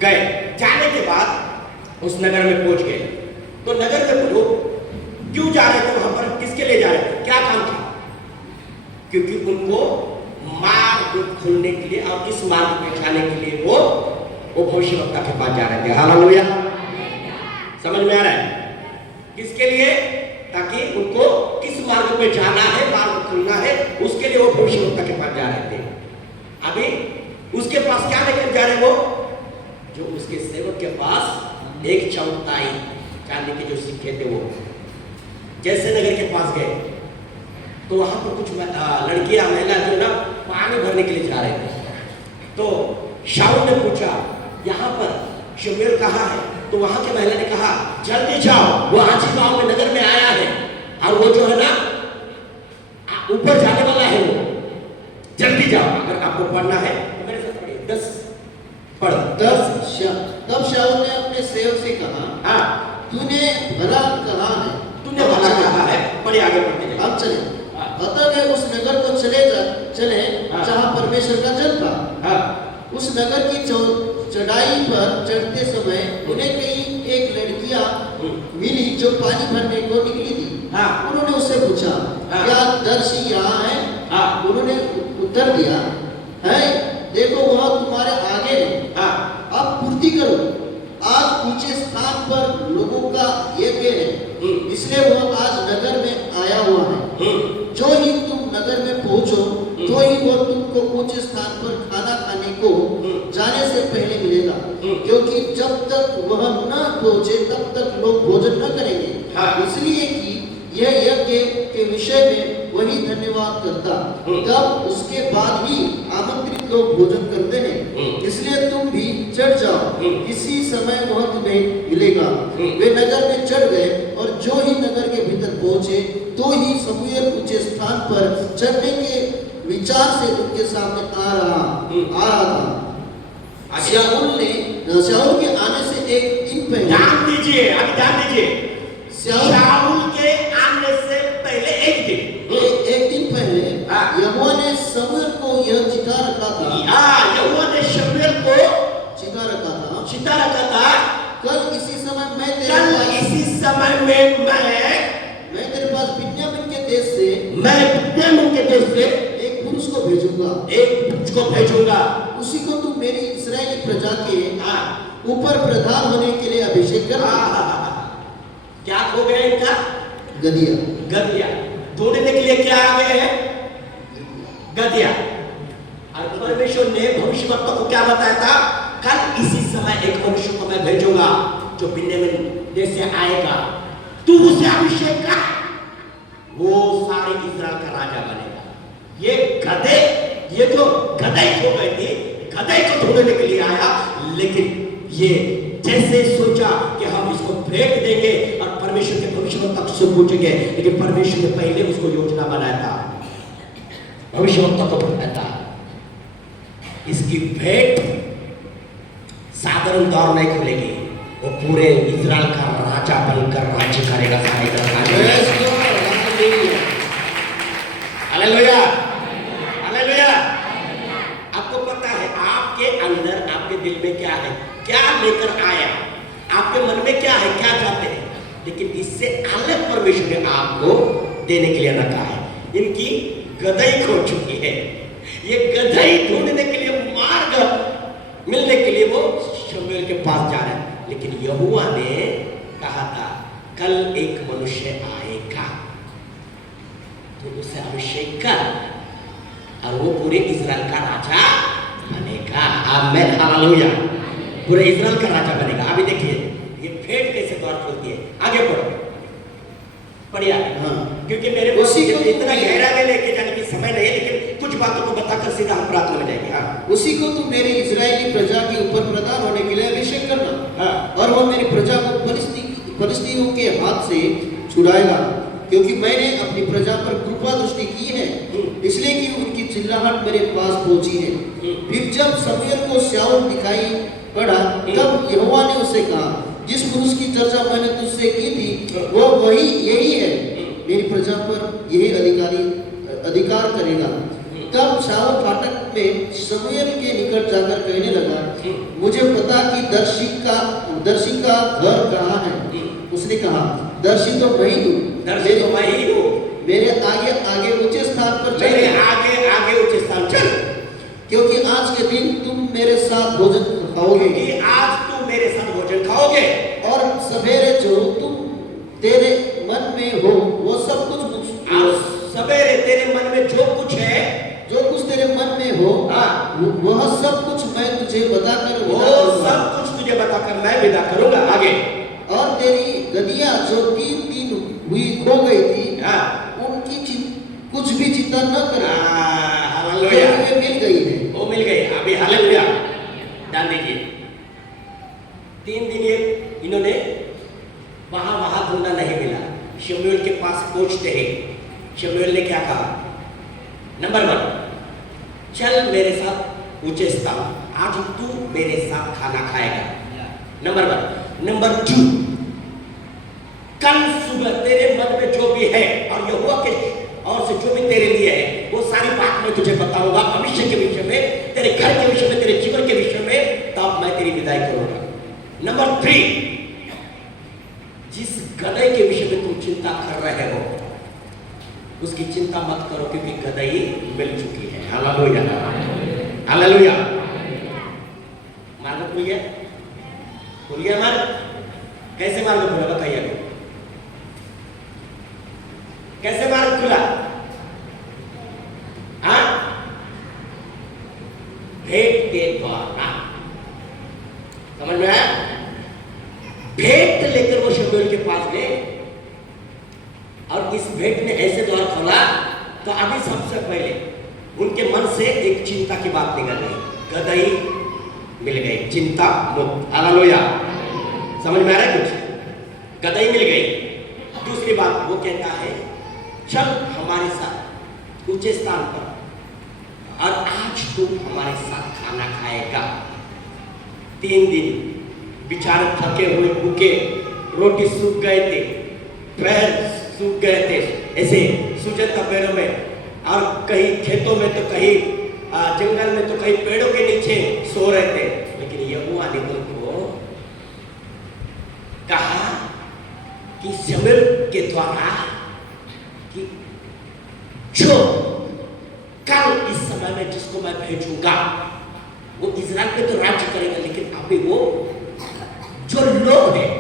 गए। जाने के बाद उस नगर में पहुंच गए। तो नगर में लोग क्यों जा रहे थे वहां पर, किसके लिए जा रहे थे, क्या काम था? क्योंकि उनको मार्ग खोलने के लिए और किस मार्ग पे जाने के लिए वो भविष्यवक्ता के पास जा रहे थे। हालेलुया, समझ में आ रहा है? किसके लिए? ताकि उनको किस मार्ग पे जाना है, मार्ग खुलना है, उसके लिए वो भविष्यवक्ता के पास जा रहे थे। अभी उसके पास क्या लेकर जा रहे वो, जो उसके सेवक के पास एक चौथाई चांदी के जो सिक्के थे वो। जैसे नगर के पास गए तो वहां पर कुछ लड़कियां, महिला जो ना पानी भरने के लिए जा रहे थे। तो शाऊल ने पूछा यहाँ पर शमूएल कहाँ है? तो वहां के महिला ने कहा जल्दी जाओ, वो आजी गांव में नगर में आया है और वो जो है ना ऊपर जाने वाला है, वो जल्दी जाओ। अगर आपको पढ़ना है तो मेरे साथ पढ़िए, 10 पढ़ 10। तब शाऊल ने अपने सेवक से कहा, हाँ तूने भला कहा है, तूने भला कहा है, पढ़िए आगे पढ़ते जाइए। अब चले। अतः वे उस नगर को चले जहाँ परमेश्वर का जल था। उस नगर की चढ़ाई पर चढ़ते समय उन्हें कई एक लड़कियां मिली जो पानी भरने को निकली थी। उन्होंने उससे पूछा क्या दर्शी यहाँ है? उन्होंने उत्तर दिया है, देखो वह तुम्हारे आगे है, अब पूर्ति करो। आज ऊंचे स्थान पर लोगों का यज्ञ है, इसलिए वह आज नगर में आया हुआ है। जो ही तुम नगर में पहुंचो तो ही वो तुमको ऊंचे स्थान पर खाना खाने को जाने से पहले मिलेगा, क्योंकि जब तक वह न पहुंचे तब तक लोग भोजन न करेंगे। इसलिए कि यह यज्ञ के विषय में वही धन्यवाद करता, तब उसके बाद ही आमंत्रित लोग भोजन करते हैं। इसलिए तुम भी चढ़ जाओ, इसी समय वह तुम्हें मिलेगा। वे नगर में चढ़ गए और जो ही नगर के भीतर पहुंचे तो ही शमूएल ऊंचे स्थान पर चढ़ने के विचार से उनके सामने आ रहा था। शाऊल के आने से एक दिन पहले, ध्यान दीजिए, अभी ध्यान दीजिए, शाऊल के आने से पहले एक दिन पहले यहोवा ने शमूएल को यह चिता रखा था। यहोवा ने शमूएल को चिता रखा था, कल इसी समय मैं तेरे पास बिन्यामीन के देश से एक पुरुष को भेजूंगा, उसी को तुम मेरी इस्राएली प्रजा के हाँ ऊपर प्रधान होने के लिए अभिषेक करना। क्या हो गया इनका? गदिया। गदिया ढूंढने के लिए क्या आ गए हैं? गदिया। और परमेश्वर ने भविष्यवक्ता को क्या बताया था? कल इसी समय एक मनुष्य को मैं भेजूंगा जो बिन्यामीन देश से आएगा, तू उसे अभिषेक कर, वो सारे इस्राएल का राजा बनेगा। ये गधे, ये जो गधे हो गई थी, गधे को ढूंढने के लिए आया, लेकिन ये जैसे सोचा कि हम इसको फेंक देंगे और परमेश्वर के भविष्यवक्ता तक से पूछेंगे, लेकिन परमेश्वर ने पहले उसको योजना बनाया था, भविष्यवक्ता को बताया था इसकी भेंट साधारण दौर नहीं खुलेगी, वो पूरे इस्राएल का राजा बनकर राज्य करेगा। Hallelujah, hallelujah. आपको पता है आपके अंदर, आपके दिल में क्या है, क्या लेकर आया, आपके मन में क्या है, क्या चाहते हैं, लेकिन इससे अलग परमेश्वर ने आपको देने के लिए रखा है। इनकी गदई खो चुकी है, ये गदई ढूंढने के लिए, मार्ग मिलने के लिए वो शमूएल के पास जा रहे हैं, लेकिन यहोवा ने कहा था कल एक मनुष्य आएगा, तो उसे अभिषेक कर और वो पूरे इस्राएल का राजा बनेगा। आमीन, हालेलुया। पूरे इस्राएल का राजा बनेगा। अभी देखिए ये भेंट कैसे द्वार खोलती है। आगे बढ़ो, बढ़िया। क्योंकि मेरे को इतना गहरा में लेके जाने की समय नहीं है, लेकिन कुछ बातों को बताकर सीधा हम प्रार्थना में जाएंगे। उसी को तू मेरी इजरायली प्रजा के ऊपर प्रधान होने के लिए अभिषेक करना, और वह मेरी प्रजा को फलिस्तीनियों के हाथ से छुड़ाएगा, क्योंकि मैंने अपनी प्रजा पर कृपा दृष्टि की है, इसलिए कि उनकी चिल्लाहट मेरे पास पहुंची है। फिर जब शमूएल को शाऊल दिखाई पड़ा, तब यहोवा ने उससे कहा, जिस पुरुष की चर्चा मैंने तुझसे की थी वो वही यही है, मेरी प्रजा पर यही अधिकार करेगा। तब शाऊल फाटक में शमूएल के निकट जाकर कहने लगा, मुझे पता कि दर्शी का घर कहाँ है। उसने कहा, दर्शी तो मैं ही हूँ, मेरे आगे आगे ऊंचे स्थान पर चल, मेरे आगे आगे ऊंचे स्थान चल, क्योंकि आज के दिन तुम मेरे साथ भोजन खाओगे, कि आज तुम मेरे साथ भोजन खाओगे, और सवेरे जो तुम तेरे मन में हो वो सब कुछ सवेरे तेरे मन में जो कुछ है, जो कुछ तेरे मन में हो, वह सब कुछ मैं तुझे बताकर मैं विदा करूंगा। आगे, और तेरी गदिया जो 3 दिन हुई खो गई थी, उनकी कुछ भी चिंता न कर, हालेलुया, मिल गई है, वो मिल गई। अभी हालेलुया ध्यान दीजिए, 3 दिन ये इन्होंने वहां ढूंढा, नहीं मिला। शमूएल के पास पहुंचते ही शमूएल ने क्या कहा? नंबर 1, चल मेरे साथ ऊंचे स्थान, आज तू मेरे साथ खाना खाएगा। नंबर 1। नंबर 2, कल सुबह तेरे मन में जो भी है और यहोवा के और से जो भी तेरे लिए है, वो सारी बात मैं तुझे बताऊंगा, भविष्य के विषय में, तेरे घर के विषय में, तेरे जीवन के विषय में, तब मैं तेरी विदाई करूंगा। नंबर 3, जिस गदई के विषय में तुम चिंता कर रहे हो, उसकी चिंता मत करो, क्योंकि गदई मिल चुकी है। Hallelujah, hallelujah. मार्ग खुल गया, खुल गया मार्ग। कैसे मार्ग खुला बताइए, कैसे मार्ग खुला? हाँ, भेंट के द्वारा। समझ में आया? भेंट लेकर वो शमूएल के पास गए, और इस भेंट ने ऐसे द्वार खोला, तो अभी सबसे पहले उनके मन से एक चिंता की बात निकल गई, गदई मिल गई, चिंता मुक्त। हालेलुया, समझ में आ रहा है कुछ? गदई मिल गई। दूसरी बात वो कहता है, चल हमारे साथ ऊंचे स्थान पर, और आज तुम हमारे साथ खाना खाएगा। 3 दिन बेचारे थके हुए, भूखे, रोटी सूख गए थे, पैर सूख गए थे, ऐसे सूजन था पैरों में, और कहीं खेतों में तो कहीं जंगल में तो कहीं पेड़ों के नीचे सो रहे थे। लेकिन यहोवा ने उनको कहा कि शमूएल के द्वारा कि जो कल इस समय में जिसको मैं भेजूंगा वो इस्राएल अभी वो जो लोग हैं,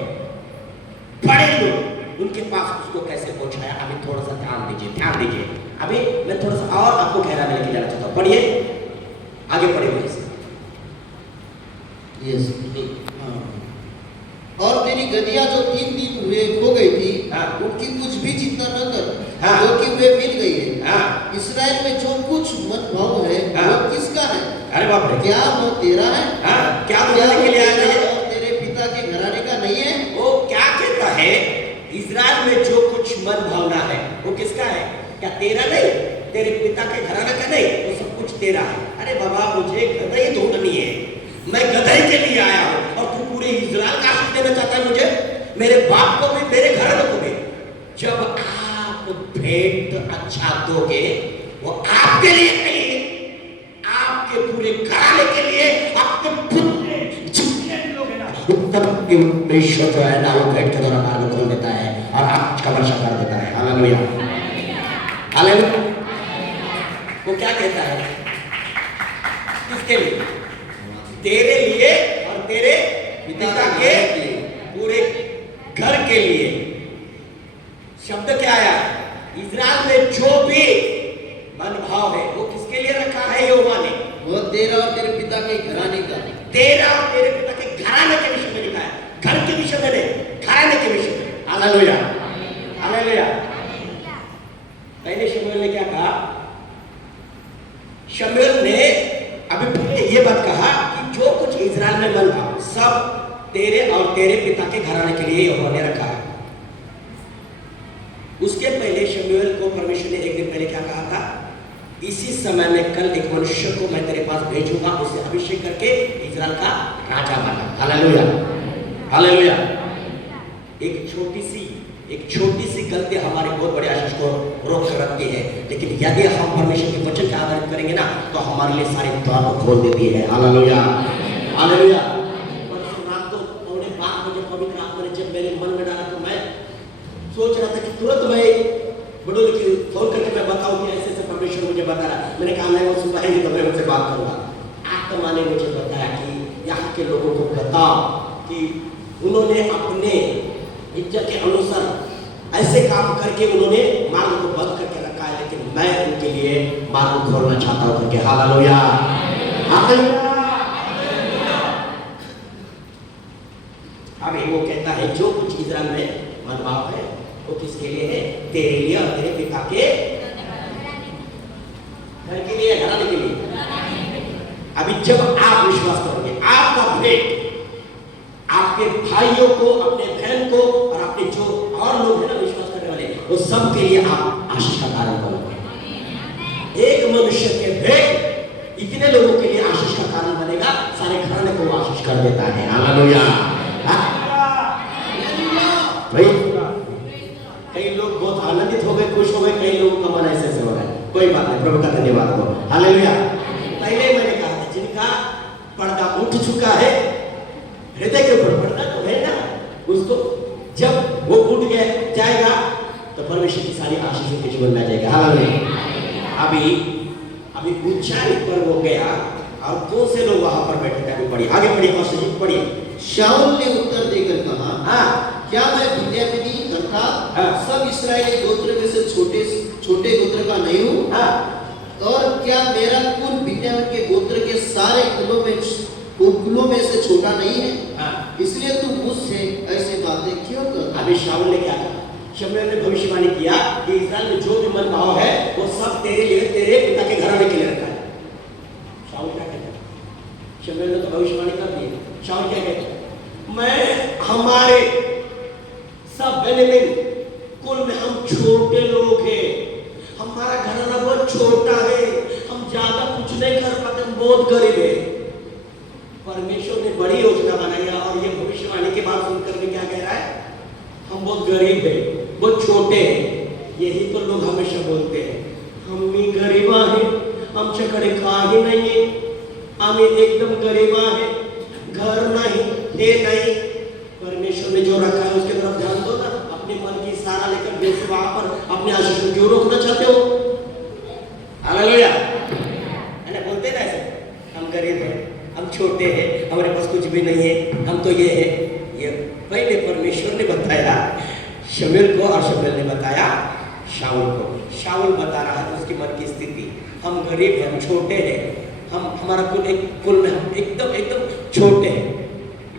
बड़े लोग, उनके पास उसको कैसे पहुंचाया, अभी थोड़ा सा ध्यान दीजिए। अभी मैं थोड़ा सा और आपको गहरा में लेके जाना चाहता हूँ। पढ़िए, आगे पढ़िए मुझे। यस, हाँ। और तेरी गदिया जो 3 दिन हुए खो गई थी, हाँ। उनकी कुछ भी चिंता न कर, हाँ। क्योंकि वे मिल गई है। हाँ। इस्राएल में जो कुछ मनभाव है, हाँ। वो किसका है? अरे बाप रे, क्या वो तेरा है? हाँ, क्या क्या बोलने वो के लिए आया तेरा है? और तेरे पिता के घराने का नहीं है? वो क्या कहता है, इजराइल में जो कुछ मन भावना है वो किसका है? क्या तेरा नहीं? तेरे पिता के घराने का नहीं? वो सब कुछ तेरा है। अरे बाबा, मुझे गदही ढूंढनी है, मैं गदही के लिए आया हूं, और तू पूरे इजराइल का आशीष देना चाहता है मुझे, मेरे बाप को भी, मेरे घराने को भी। जब आप भेंट अच्छा दोगे, वो आपके लिए नहीं, आपके पूरे घराने के लिए, आपके पूरे जितने भी लोग हैं ना, तब ईश्वर जो है ना, वो भेंट के द्वारा मार्ग खोल देता है और आपका वर्षा कर देता है। Hallelujah, hallelujah. वो क्या कहता है? किसके लिए? तेरे लिए और तेरे पिता के पूरे घर के लिए। शब्द क्या आया? इजराइल में जो भी मनभाव है वो किसके लिए रखा है यहोवा ने? वो तेरा और तेरे पिता के घराने का। तेरा और तेरे पिता के घराने के विषय में लिखा है, घर के विषय में नहीं, घराने के विषय में। Hallelujah, hallelujah. पहले शमूएल ने क्या कहा? शमूएल ने अभी पहले ये बात कहा कि जो कुछ इजराइल में मन था, सब तेरे और तेरे पिता के घराने के लिए यहोवा ने रखा है। उसके पहले शमूएल को परमेश्वर ने एक दिन पहले क्या कहा था? इसी समय में कल एक मनुष्य को मैं तेरे पास भेजूंगा, उसे अभिषेक करके इजराइल का राजा बना। Hallelujah, hallelujah. एक छोटी सी गलती हमारे बहुत बड़े आशीष को रोक कर रखती है, लेकिन यदि हम परमेश्वर के वचन का आधारित करेंगे ना, तो हमारे लिए सारे द्वार को खोल देती है। Hallelujah, hallelujah. परसों रात को 12:15 बजे पवित्र आत्मा ने जब मेरे मन में डाला, तो मैं सोच रहा था कि तुरंत मैं बड़ों के फोन करके मैं बताऊं कि ऐसे ऐसे परमेश्वर मुझे बता रहा है। मैंने कहा नहीं, वो सुबह ही तो मैं उनसे बात करूंगा। आत्मा ने मुझे बताया कि यहाँ के लोगों को बताओ कि उन्होंने अपने इच्छा के अनुसार ऐसे काम करके उन्होंने मार्ग को बंद करके रखा है, लेकिन मैं उनके लिए मार्ग खोलना चाहता हूं करके। Hallelujah, hallelujah. अभी वो कहता है जो कुछ इजराइल में मनभाव है वो किसके लिए है? तेरे लिए और तेरे पिता के घर के लिए, घराने के लिए। अभी जब आप विश्वास करोगे, आपका भेंट आपके भाइयों को, अपने बहन को और अपने जो और लोग हैं ना विश्वास करने वाले, वो सब के लिए आप आशीष का कारण बनोगे। एक मनुष्य के भेंट इतने लोगों के लिए आशीष का कारण बनेगा, सारे घराने को वो आशीष कर देता है। हालेलुया, भाई। कई लोग बहुत आनंदित हो गए, खुश हो गए, कई लोगों का मन ऐसे हो रहा है। कोई बात नहीं, प्रभु का धन्यवाद हो। हालेलुया। पहले मैंने कहा था, जिनका पर्दा उठ चुका है, हृदय के ऊपर पर्दा तो है ना, उसको जब वो उठ गया जाएगा तो परमेश्वर की सारी आशीष उनके जीवन में आ जाएगा। हालेलुया। अभी ऊंचाई पर वो गया और कौन से लोग वहां पर बैठे थे? अभी पढ़िए, आगे पढ़िए, पढ़िए। शाऊल ने उत्तर देकर कहा, हाँ, क्या मैं बिन्यामीनी अर्थात हाँ। सब इस्राएली गोत्र में से छोटे गोत्र का नहीं हूँ? हाँ। और क्या मेरा कुल बिन्यामीन के गोत्र के सारे कुलों में से छोटा नहीं है? हाँ। इसलिए तू मुझसे ऐसी बातें क्यों करता? अभी शाऊल ने क्या कहा? शमूएल ने भविष्यवाणी किया कि इस्राएल में जो भी मनभाव है वो सब तेरे लिए, तेरे पिता के घराने के लिए रखा है। शाऊल क्या कहता है? शमूएल ने तो भविष्यवाणी कर दी। शाऊल क्या कहता है? मैं हमारे सब बेन्यामीन कुल में हम छोटे लोग हैं, हमारा घराना बहुत छोटा है, हम ज्यादा कुछ नहीं कर पाते, हम बहुत गरीब है। परमेश्वर ने बड़ी योजना बनाई है और ये भविष्यवाणी की बात सुनकर भी क्या कह रहा है? हम बहुत गरीब है, बहुत छोटे हैं। यही तो लोग हमेशा बोलते हैं, हम भी गरीबा है, हमसे कड़े काही नहीं है, हम एकदम गरीबा है, घर नहीं है नहीं। परमेश्वर ने जो रखा है उसके तरफ ध्यान दो ना। अपने मन की सारा लेकर देश से वहां पर अपने आशीष को क्यों रोकना चाहते हो? हालेलुया। बोलते ना ऐसे, हम गरीब हैं, हम छोटे हैं, हमारे पास कुछ भी नहीं है, हम तो ये है। ये पहले परमेश्वर ने बताया शमूएल को और शमूएल ने बताया शाऊल को। शाऊल बता रहा है उसकी मन की स्थिति, हम गरीब हैं, हम छोटे हैं, हम हमारा कुल में हम एकदम एकदम छोटे हैं।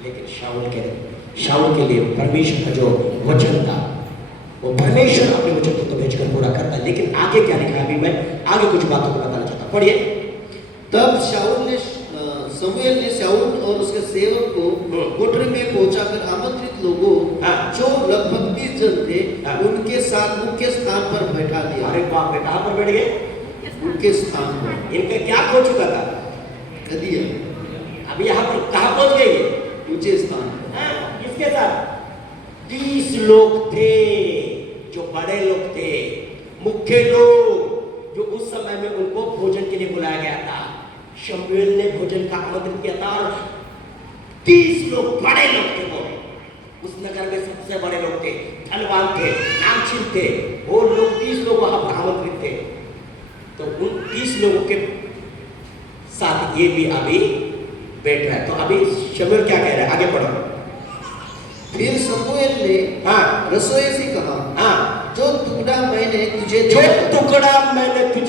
लेकिन शाऊल के लिए परमेश्वर का जो वचन था, वो परमेश्वर अपने वचन को तो भेजकर पूरा करता है। लेकिन आगे क्या लिखा है, अभी मैं आगे कुछ बातों को बताना चाहता हूँ, पढ़िए। तब शमूएल ने शाऊल और उसके सेवक को कोठरी में पहुंचाकर आमंत्रित लोगों जो लगभग 20 जन थे उनके साथ मुख्य स्थान पर बैठा दिया। अरे बाप रे, कहाँ पर बैठ गए? उनके स्थान पर। इनका क्या हो चुका था? नदी है। अब यहाँ पर कहाँ पहुंच गए? ऊंचे स्थान पर। किसके साथ? 30 लोग थे, जो बड़े लोग थे, मुख्य लोग, जो उस समय में उनको भोजन के लिए बुलाया गया था। शमूएल ने भोजन का आमंत्रण किया था और 30 लोग बड़े लोग थे। वो उस नगर में सबसे बड़े लोग थे, धनवान थे, नामचीन थे, वो लोग 30 लोग वहां पर आमंत्रित थे। तो उन 30 लोगों के साथ ये भी अभी बैठ रहा है। तो अभी शमूएल क्या कह रहा है, आगे पढ़ो। फिर शमूएल ने रसोई से कहा, जो टुकड़ा मैंने तुझे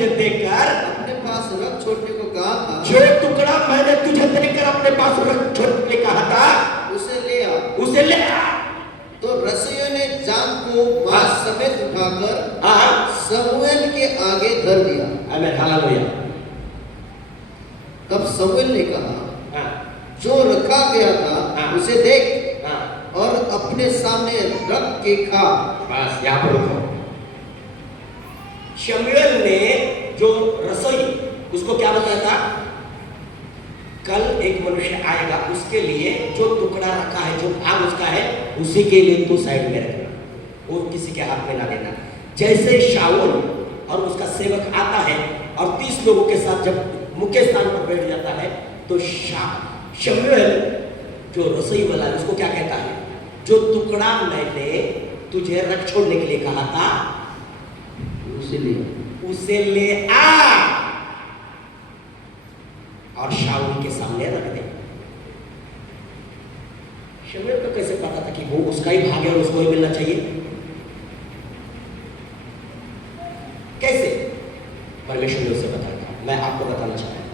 देकर अपने पास रख छोड़ने को कहा था, जो टुकड़ा मैंने तुझे देकर अपने पास रख छोड़ने कहा था, उसे ले आ। तो रसोइयों ने जान को मांस समेत उठाकर शमूएल के आगे धर दिया। आमीन, हालेलुया। तब शमूएल ने कहा, जो रखा गया था उसे देख और अपने सामने रख के खा। बस यहाँ पर रुको। शमूएल ने जो रसोई उसको क्या बताया था, कल एक मनुष्य आएगा, उसके लिए जो टुकड़ा रखा है, जो भाग उसका है, उसी के लिए तू साइड में रखना, वो किसी के हाथ में ना देना। जैसे शाऊल और उसका सेवक आता है और 30 लोगों के साथ जब मुख्य स्थान पर बैठ जाता है, तो शमूएल जो रसोई वाला है उसको क्या कहता है, जो टुकड़ा मैंने तुझे रख छोड़ने के लिए कहा था, उसे ले आ और शाऊल के सामने रख दे। शमूएल को कैसे पता था कि वो उसका ही भाग है और उसको ही मिलना चाहिए? कैसे? परमेश्वर ने उसे बताया। मैं आपको बताना चाहता हूं,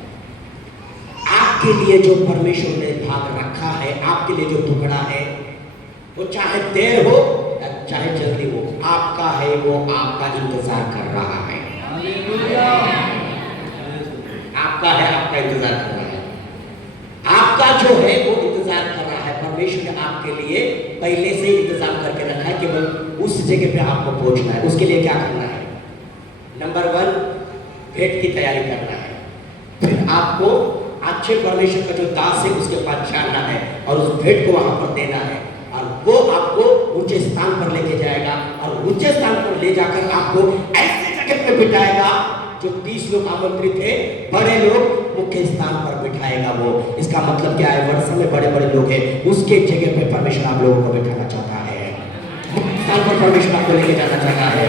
आपके लिए जो परमेश्वर ने भाग रखा है, आपके लिए जो टुकड़ा है, वो चाहे देर हो चाहे जल्दी हो, आपका है, वो आपका इंतजार कर रहा है। आपका है, आपका इंतजार कर रहा है। आपका जो है वो इंतजार कर रहा है। परमेश्वर ने आपके लिए पहले से ही इंतजाम करके रखा है, केवल उस जगह पे आपको पहुंचना है। उसके लिए क्या करना है? नंबर 1, भेंट की तैयारी करना है। फिर आपको अच्छे परमेश्वर का जो दास है उसके पास जाना है और उस भेंट को वहां पर देना है, और वो आपको ऊंचे स्थान पर लेके जाएगा और ऊंचे स्थान पर ले जाकर आपको ऐसे जगह पे बिठाएगा जो 30 लोग आमंत्रित थे, बड़े लोग मुख्य स्थान पर बिठाएगा। वो इसका मतलब क्या है? वर्ष में बड़े बड़े लोग हैं, उसके जगह पे परमेश्वर आप लोगों को बिठाना चाहता है, मुख्य स्थान पर परमेश्वर आपको लेके जाना चाहता है।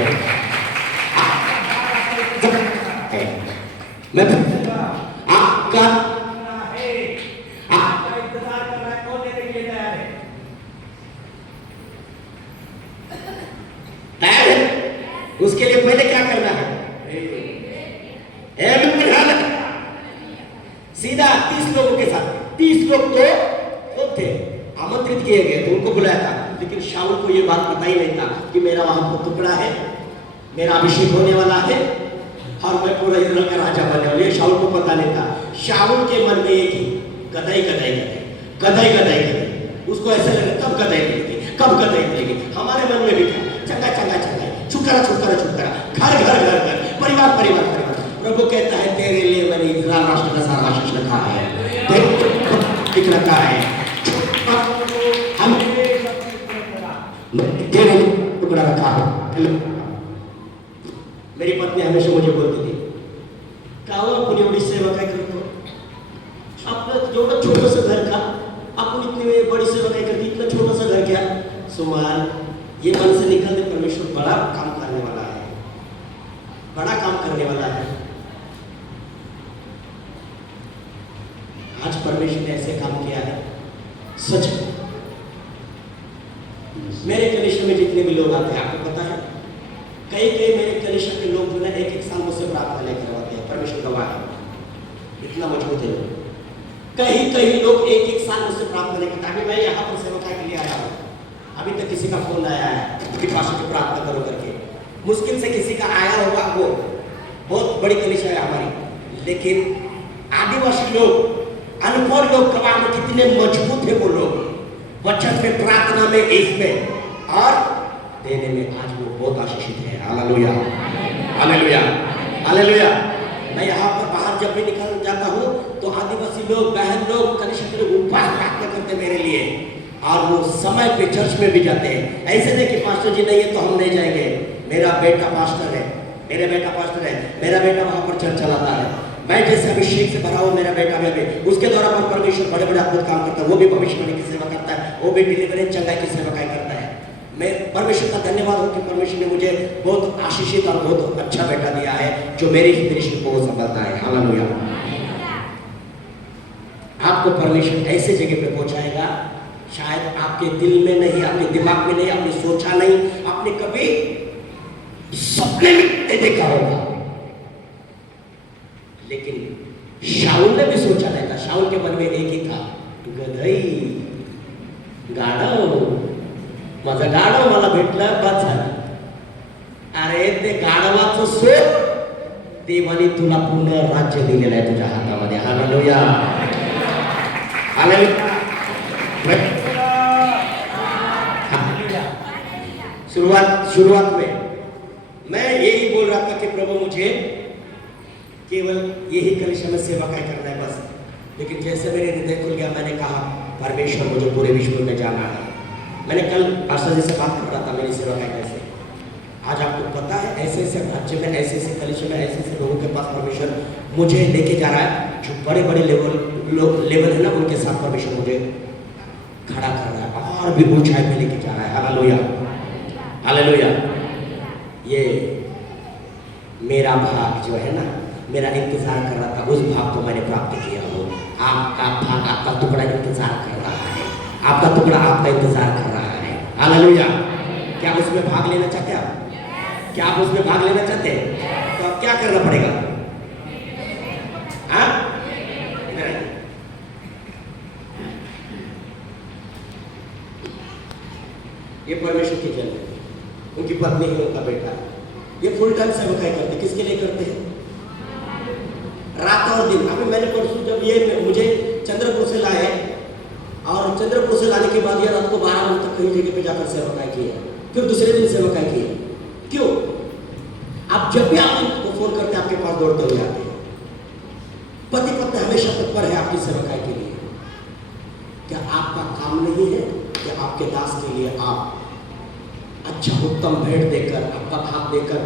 मैं आपका उसके लिए पहले क्या करना है? सीधा 30 लोगों के साथ, 30 लोग तो खुद थे, आमंत्रित किए गए थे, उनको बुलाया था। लेकिन शाऊल को यह बात पता ही नहीं था कि मेरा वहां पर टुकड़ा है, मेरा अभिषेक होने वाला है और मैं पूरा इस्राएल का राजा बनने वाला। ये शाऊल को पता नहीं था। शाऊल के मन में ये थी, गदाई गदाई गदाई गदाई गदाई गदाई। उसको ऐसा लगा कब गदाई मिलेगी, कब गदाई मिलेगी। हमारे मन में भी था चंगा चंगा चंगा, छुटकारा छुटकारा छुटकारा, घर घर घर घर, परिवार परिवार परिवार। प्रभु कहता है तेरे लिए मैंने इस्राएल राष्ट्र का सारा आशीष रखा है, तेरे रखा है। हम तेरे लिए टुकड़ा रखा है। मेरी पत्नी हमेशा मुझे बोलती थी, कावा आपण एवढी सेवा काय करतो? आपलं जेवढं छोटंसं घर का, आपण इतनी बड़ी सेवा काय करते? इतना छोटा सा घर क्या? सुमान, ये मन से निकल दे, परमेश्वर बड़ा काम करने वाला है, बड़ा काम करने वाला है। आज परमेश्वर ने ऐसे काम किया है, सच में। मेरे कलीसिया में जितने भी लोग आते हैं, आपको पता है, कई मेरे कलीसिया के लोग जो है 1-1 साल मुझसे प्रार्थना लेकर करवाते हैं। परमेश्वर गवाह है, इतना मजबूत है लोग। कई लोग 1-1 साल मुझसे प्रार्थना लेकर। अभी मैं यहाँ पर सेवकाई के लिए आया हूँ, अभी तक किसी का फोन आया है कि पास्टर की प्रार्थना करो करके। मुश्किल से किसी का आया होगा, वो बहुत बड़ी कलीसिया है हमारी। लेकिन आदिवासी लोग, अनपढ़ लोग गवाह में कितने मजबूत है वो लोग, वचन में, प्रार्थना में, इसमें और देने में। आज वो बहुत आशीषित है। Hallelujah, hallelujah, hallelujah. मैं यहाँ पर बाहर जब भी निकल जाता हूँ तो आदिवासी लोग, बहन लोग, कलीसिया के लोग उपवास प्रार्थना करते हैं मेरे लिए, और वो समय पे चर्च में भी जाते हैं। ऐसे नहीं कि पास्टर जी नहीं है तो हम नहीं जाएंगे। मेरा बेटा पास्टर है, मेरा बेटा पास्टर है, मेरा बेटा वहाँ पर चर्च चलाता है। मैं जैसे अभिषेक से भरा हूँ, मेरा बेटा में भी, उसके द्वारा पर परमेश्वर बड़े बड़े अद्भुत काम करता है। वो भी भविष्यवाणी की सेवा करता है, वो भी डिलीवरेंस, चंगाई की सेवा करता है। मैं परमेश्वर का धन्यवाद हो कि परमेश्वर ने मुझे बहुत आशीषित और बहुत अच्छा बेटा दिया है, जो मेरी दृष्टि को सफलता है। हालेलुया। आपको परमेश्वर ऐसे जगह पे पहुंचाएगा, शायद आपके दिल में नहीं, आपके दिमाग में नहीं, आपने सोचा नहीं, आपने कभी सपने में नहीं देखा होगा। लेकिन शाऊल ने भी सोचा नहीं था। शाऊल के मन में एक ही था, गधई गाढव, माझा गाढव मला भेटलं, बस झालं। अरे ते गाढवाचं सोड, देवाने तुला पूर्ण राज्य दिलेलं आहे तुझ्या हातामध्ये। Hallelujah, hallelujah. शुरुआत में मैं यही बोल रहा था कि प्रभु मुझे केवल यही कलीसिया में सेवा करना है बस। लेकिन जैसे मेरे हृदय खुल गया, मैंने कहा परमेश्वर मुझे पूरे विश्व में जाना है। मैंने कल पास्टर जी से बात कर रहा था मेरी सेवा कैसे। आज आपको पता है, ऐसे ऐसे राज्य में, ऐसे ऐसे कलीसिया में, ऐसे ऐसे लोगों के पास परमेश्वर मुझे लेके जा रहा है, जो बड़े बड़े लेवल है ना, उनके साथ परमेश्वर मुझे खड़ा कर रहा है और भी ऊंचाई पे लेके जा रहा है। Hallelujah, hallelujah. ये मेरा भाग जो है ना, मेरा इंतजार कर रहा था, उस भाग को मैंने प्राप्त किया हूँ। आपका भाग, आपका टुकड़ा इंतजार कर रहा है, आपका टुकड़ा आपका इंतजार कर रहा है। हालेलुया। क्या उसमें भाग लेना चाहते हैं आप? क्या आप उसमें भाग लेना चाहते हैं? तो अब क्या करना पड़ेगा? हाँ, ये परमेश्वर की जन है, उनकी पत्नी है, उनका बेटा है। ये फुल टाइम सेवकाई करते, किसके लिए करते हैं? रात और दिन। अभी मैंने परसों जब ये मुझे चंद्रपुर से लाए, और चंद्रपुर से लाने के बाद ये रात को 12 बजे तक कई जगह पे जाकर सेवकाई की है, फिर दूसरे दिन सेवकाई की है। क्यों? आप जब भी आप को फोन करते हैं, आपके पास दौड़ते हुए आते हैं। पति पत्नी हमेशा तत्पर है आपकी सेवकाई के लिए। क्या आपका काम नहीं है कि आपके दास के लिए आप अच्छा उत्तम भेंट देकर, आपका भाग देकर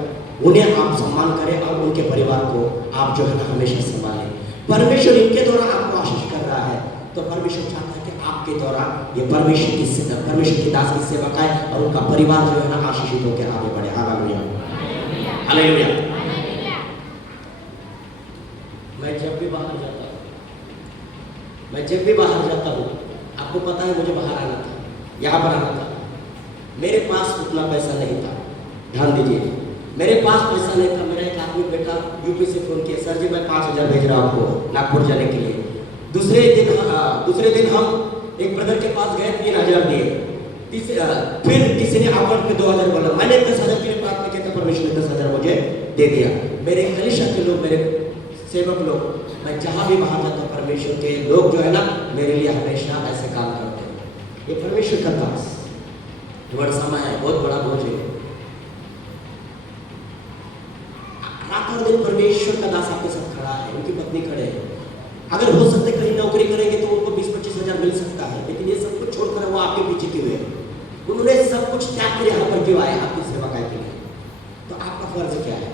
उन्हें आप सम्मान करें और उनके परिवार को आप जो है ना हमेशा संभालें। परमेश्वर इनके द्वारा आपको आशीष कर रहा है, तो परमेश्वर चाहता है कि आपके द्वारा ये परमेश्वर की दास की सेवा का है और उनका परिवार जो है ना आशीषित होकर आगे बढ़े। Hallelujah, hallelujah. मैं जब भी बाहर जाता हूँ, आपको पता है मुझे बाहर आना था, यहाँ पर आना था, मेरे पास उतना पैसा नहीं था। ध्यान दीजिए, मेरे पास पैसा नहीं था। मेरा एक आदमी बेटा यूपी से फोन किया, सर जी मैं 5000 भेज रहा हूँ आपको नागपुर जाने के लिए। दूसरे दिन हम एक ब्रदर के पास गए, 3000 दिए। फिर किसी ने अकाउंट पे 2000 बोला। मैंने 10,000 के लिए प्रार्थना किया, परमेश्वर ने 10,000 मुझे दे दिया। मेरे कलीसिया के लोग, मेरे सेवक लोग, मैं जहाँ भी बाहर जाता हूँ, परमेश्वर के लोग जो है ना मेरे लिए हमेशा ऐसे काम करते हैं। ये परमेश्वर का दास बड़ा समय है, बहुत बड़ा बोझ है। रात और दिन परमेश्वर का दास आपके साथ खड़ा है, उनकी पत्नी खड़े है। अगर हो सकते कहीं नौकरी करेंगे तो उनको 20-25 हजार मिल सकता है, लेकिन ये सब कुछ छोड़कर वो आपके पीछे क्यों है? उन्होंने सब कुछ त्याग कर यहाँ पर क्यों आए? आपकी सेवा के लिए। तो आपका फर्ज क्या है?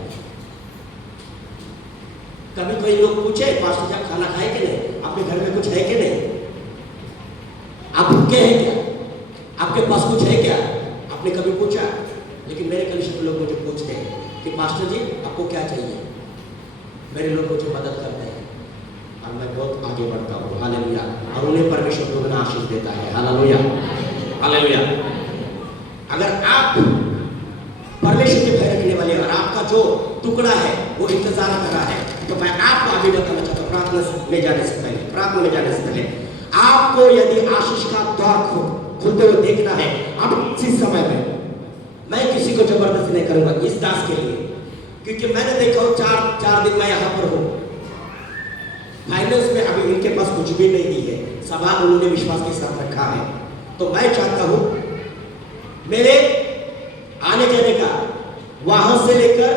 कभी कोई लोग पूछे, पास्टर साहब खाना खाए कि नहीं, आपके घर में कुछ है कि नहीं, आप भूखे हैं क्या, आपके पास कुछ है क्या? आपने कभी पूछा? लेकिन मेरे कलीसिया के लोग मुझे पूछते हैं कि पास्टर जी आपको क्या चाहिए? मेरे लोग मुझे मदद करते हैं और मैं बहुत आगे बढ़ता हूँ। हालेलुया। और उन्हें परमेश्वर दोगुना आशीष देता है। Hallelujah, hallelujah. अगर आप परमेश्वर के भय रखने वाले और आपका जो टुकड़ा है वो इंतजार कर रहा है, तो मैं आपको अभी बताना चाहता हूँ, प्रार्थना में जाने से पहले आपको यदि आशीष का द्वार खुलते हुए देखना है, अब इसी समय में मैं किसी को जबरदस्ती नहीं करूंगा इस दास के लिए, क्योंकि मैंने देखा हूं 4 दिन मैं यहां पर हूं, फाइनेंस में अभी इनके पास कुछ भी नहीं है, सवाल उन्होंने विश्वास के साथ रखा है। तो मैं चाहता हूं मेरे आने जाने का वहां से लेकर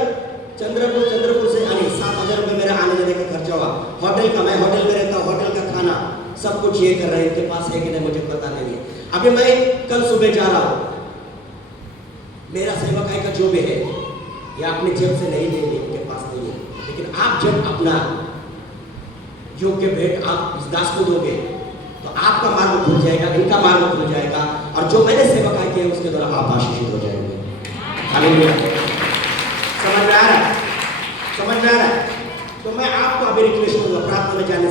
चंद्रपुर से 7,000 रुपये मेरा आने जाने का खर्चा हुआ, होटल का, मैं होटल में रहता हूँ, होटल का खाना सब कुछ ये कर रहे हैं, इनके पास है कि नहीं मुझे पता नहीं है। अभी मैं कल सुबह जा रहा हूँ, मेरा सेवकाई का जो भी है ये अपने जेब से नहीं लेंगे, इनके पास नहीं है, लेकिन आप जब अपना योग्य भेंट आप इस दास को दोगे तो आपका मार्ग खुल जाएगा, इनका मार्ग खुल जाएगा, और जो मैंने सेवकाई किया उसके द्वारा आप आशीषित हो जाएंगे। हालेलुया। समझ में आ रहा है? समझ में आ रहा है? तो मैं आपको अभी रिक्वेस्ट करूंगा, प्रार्थना में जाने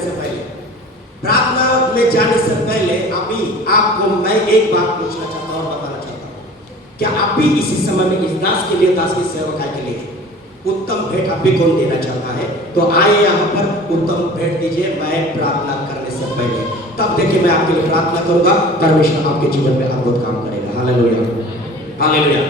से पहले अभी आपको मैं एक बात पूछना चाहता हूं और बताना चाहता हूं, क्या आप भी इसी समय में इस दास के लिए, दास की सेवकाई के लिए उत्तम भेंट आप भी कौन देना चाहता है? तो आए यहाँ पर उत्तम भेंट दीजिए, मैं प्रार्थना करने से पहले, तब देखिए मैं आपके लिए प्रार्थना करूंगा, परमेश्वर आपके जीवन में अद्भुत काम करेगा। Hallelujah, hallelujah.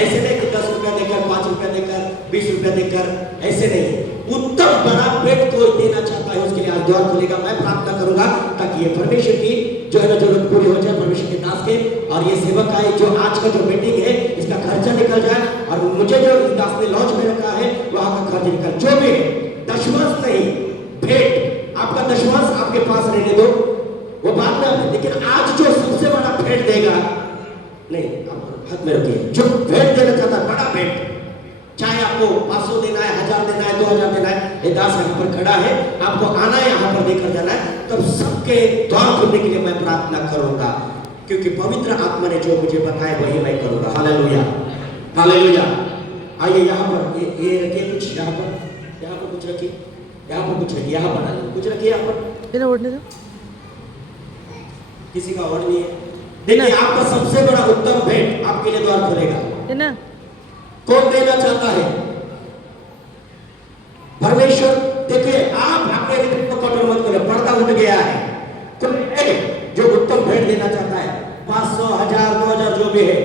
ऐसे नहीं कि 10 रुपया देकर, 5 रुपया देकर, 20 रुपया देकर, ऐसे नहीं, उत्तम बड़ा भेंट कोई देना चाहता है उसके लिए आज द्वार खुलेगा। मैं प्रार्थना करूंगा ताकि ये परमेश्वर की जो है ना जरूरत पूरी हो जाए, परमेश्वर के दास के, और ये सेवकाई जो आज का जो मीटिंग है इसका खर्चा निकल जाए, और मुझे जो इस दास ने लॉन्च में रखा है वहां का खर्च निकल, जो भी है दशमांश नहीं, भेंट आपका दशमांश आपके पास रहने दो, वो बात ना है, लेकिन आज जो सबसे बड़ा भेंट देगा, नहीं हाथ में रखिए, जो भेंट देना चाहता है बड़ा भेंट, चाहे आपको 500 देना है, 1000 देना है, 2000 देना है, ये दास यहाँ पर खड़ा है, आपको आना है, यहाँ पर लेकर जाना है, तब सबके द्वार खुलने के लिए मैं प्रार्थना करूंगा, क्योंकि पवित्र आत्मा ने जो मुझे बताया वही मैं करूंगा। Hallelujah, hallelujah. आइए यहाँ पर ये रखिए कुछ, यहाँ पर कुछ रखिए, यहाँ पर कुछ रखिए, यहाँ पर कुछ रखिए, यहाँ पर ओढ़ने दो, किसी का और नहीं है। देखिए आपका सबसे बड़ा उत्तम भेंट आपके लिए द्वार खुलेगा। ना कौन देना चाहता है? परमेश्वर। देखिए आप अपने हृदय को कठोर मत करें, पर्दा उठ गया है, कोई जो उत्तम भेंट देना चाहता है, 500, 1000, 2000 जो भी है,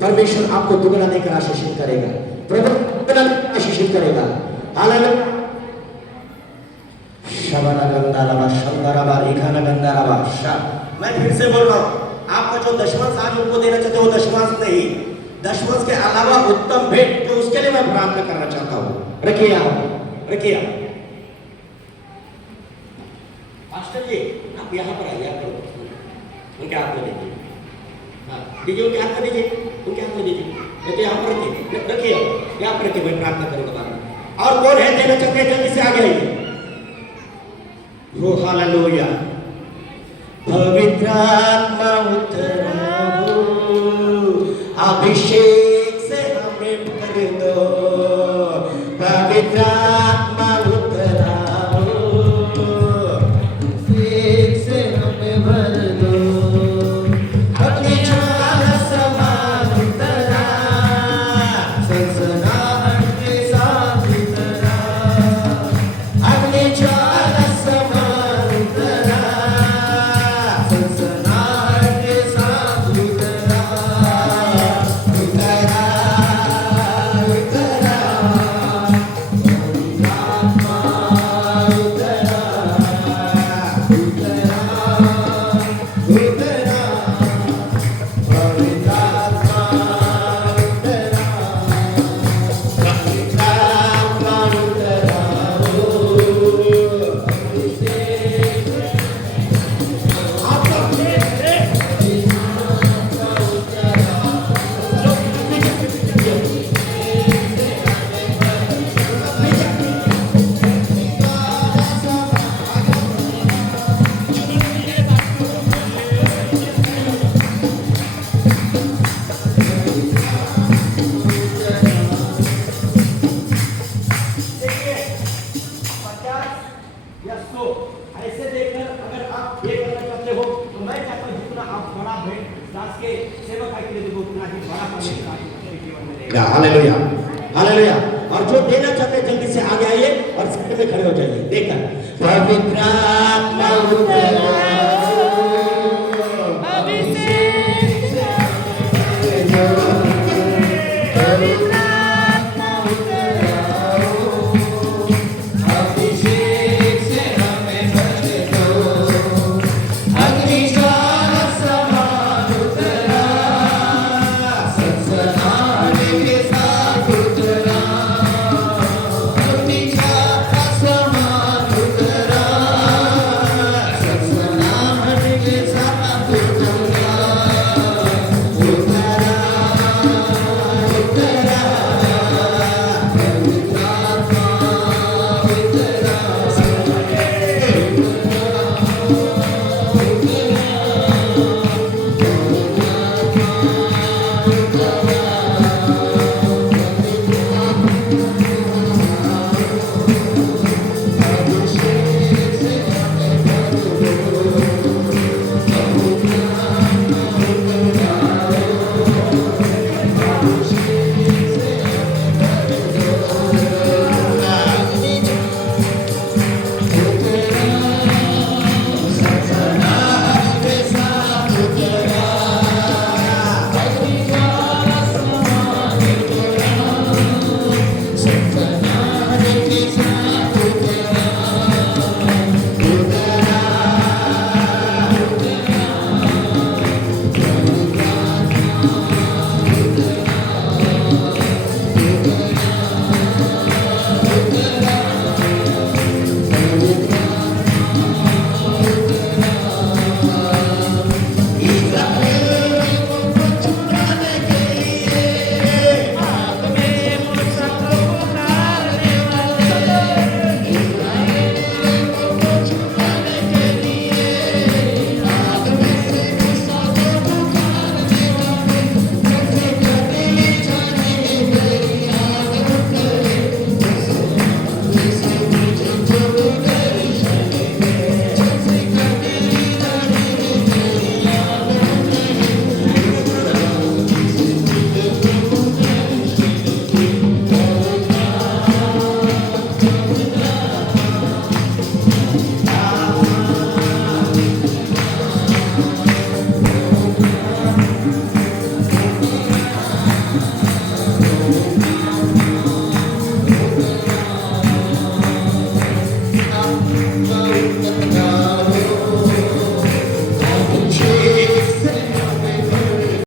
परमेश्वर आपको दुगना देकर आशीषित करेगा, दुगना आशीषित करेगा। हालेलुया। शबना गंदारवा, शंदरवा, रिखाना गंदारवा। मैं फिर से बोल रहा हूँ, आपका जो दशमांश आज उनको देना चाहते हो वो दशमांश नहीं, दशमांश के अलावा उत्तम भेंट जो, उसके लिए मैं प्रार्थना करना चाहता हूँ। रखिए आप, रखिए आप। मास्टर जी आप यहाँ पर आइए, आप उनके हाथ में दीजिए, हाँ दीजिए, उनके हाथ में दीजिए, उनके हाथ में दीजिए, तो यहाँ पर रखिए, रखिए यहाँ पर रखिए, मैं प्रार्थना करूँगा बाद में। और कौन है देना चाहते हैं जल्दी से आगे आइए। हो हालेलुया। पवित्र आत्मा उतराओ, अभिषेक से हमें भर दो, पवित्र आत्मा उतराओ, अभिषेक से हमें भर दो, अपनी ज्वाला समान उतरा, सनसनाहट के साथ उतरा, अपनी ज्वाला समान उतरा, सनसनाहट इसके सेवक के लिए देखो उतना ही बड़ा परमेश्वर आपके जीवन में देगा। Hallelujah, hallelujah. और जो देना चाहते हैं जल्दी से आगे आइए और सबके में खड़े हो जाइए। देखकर पवित्र आत्मा उतरा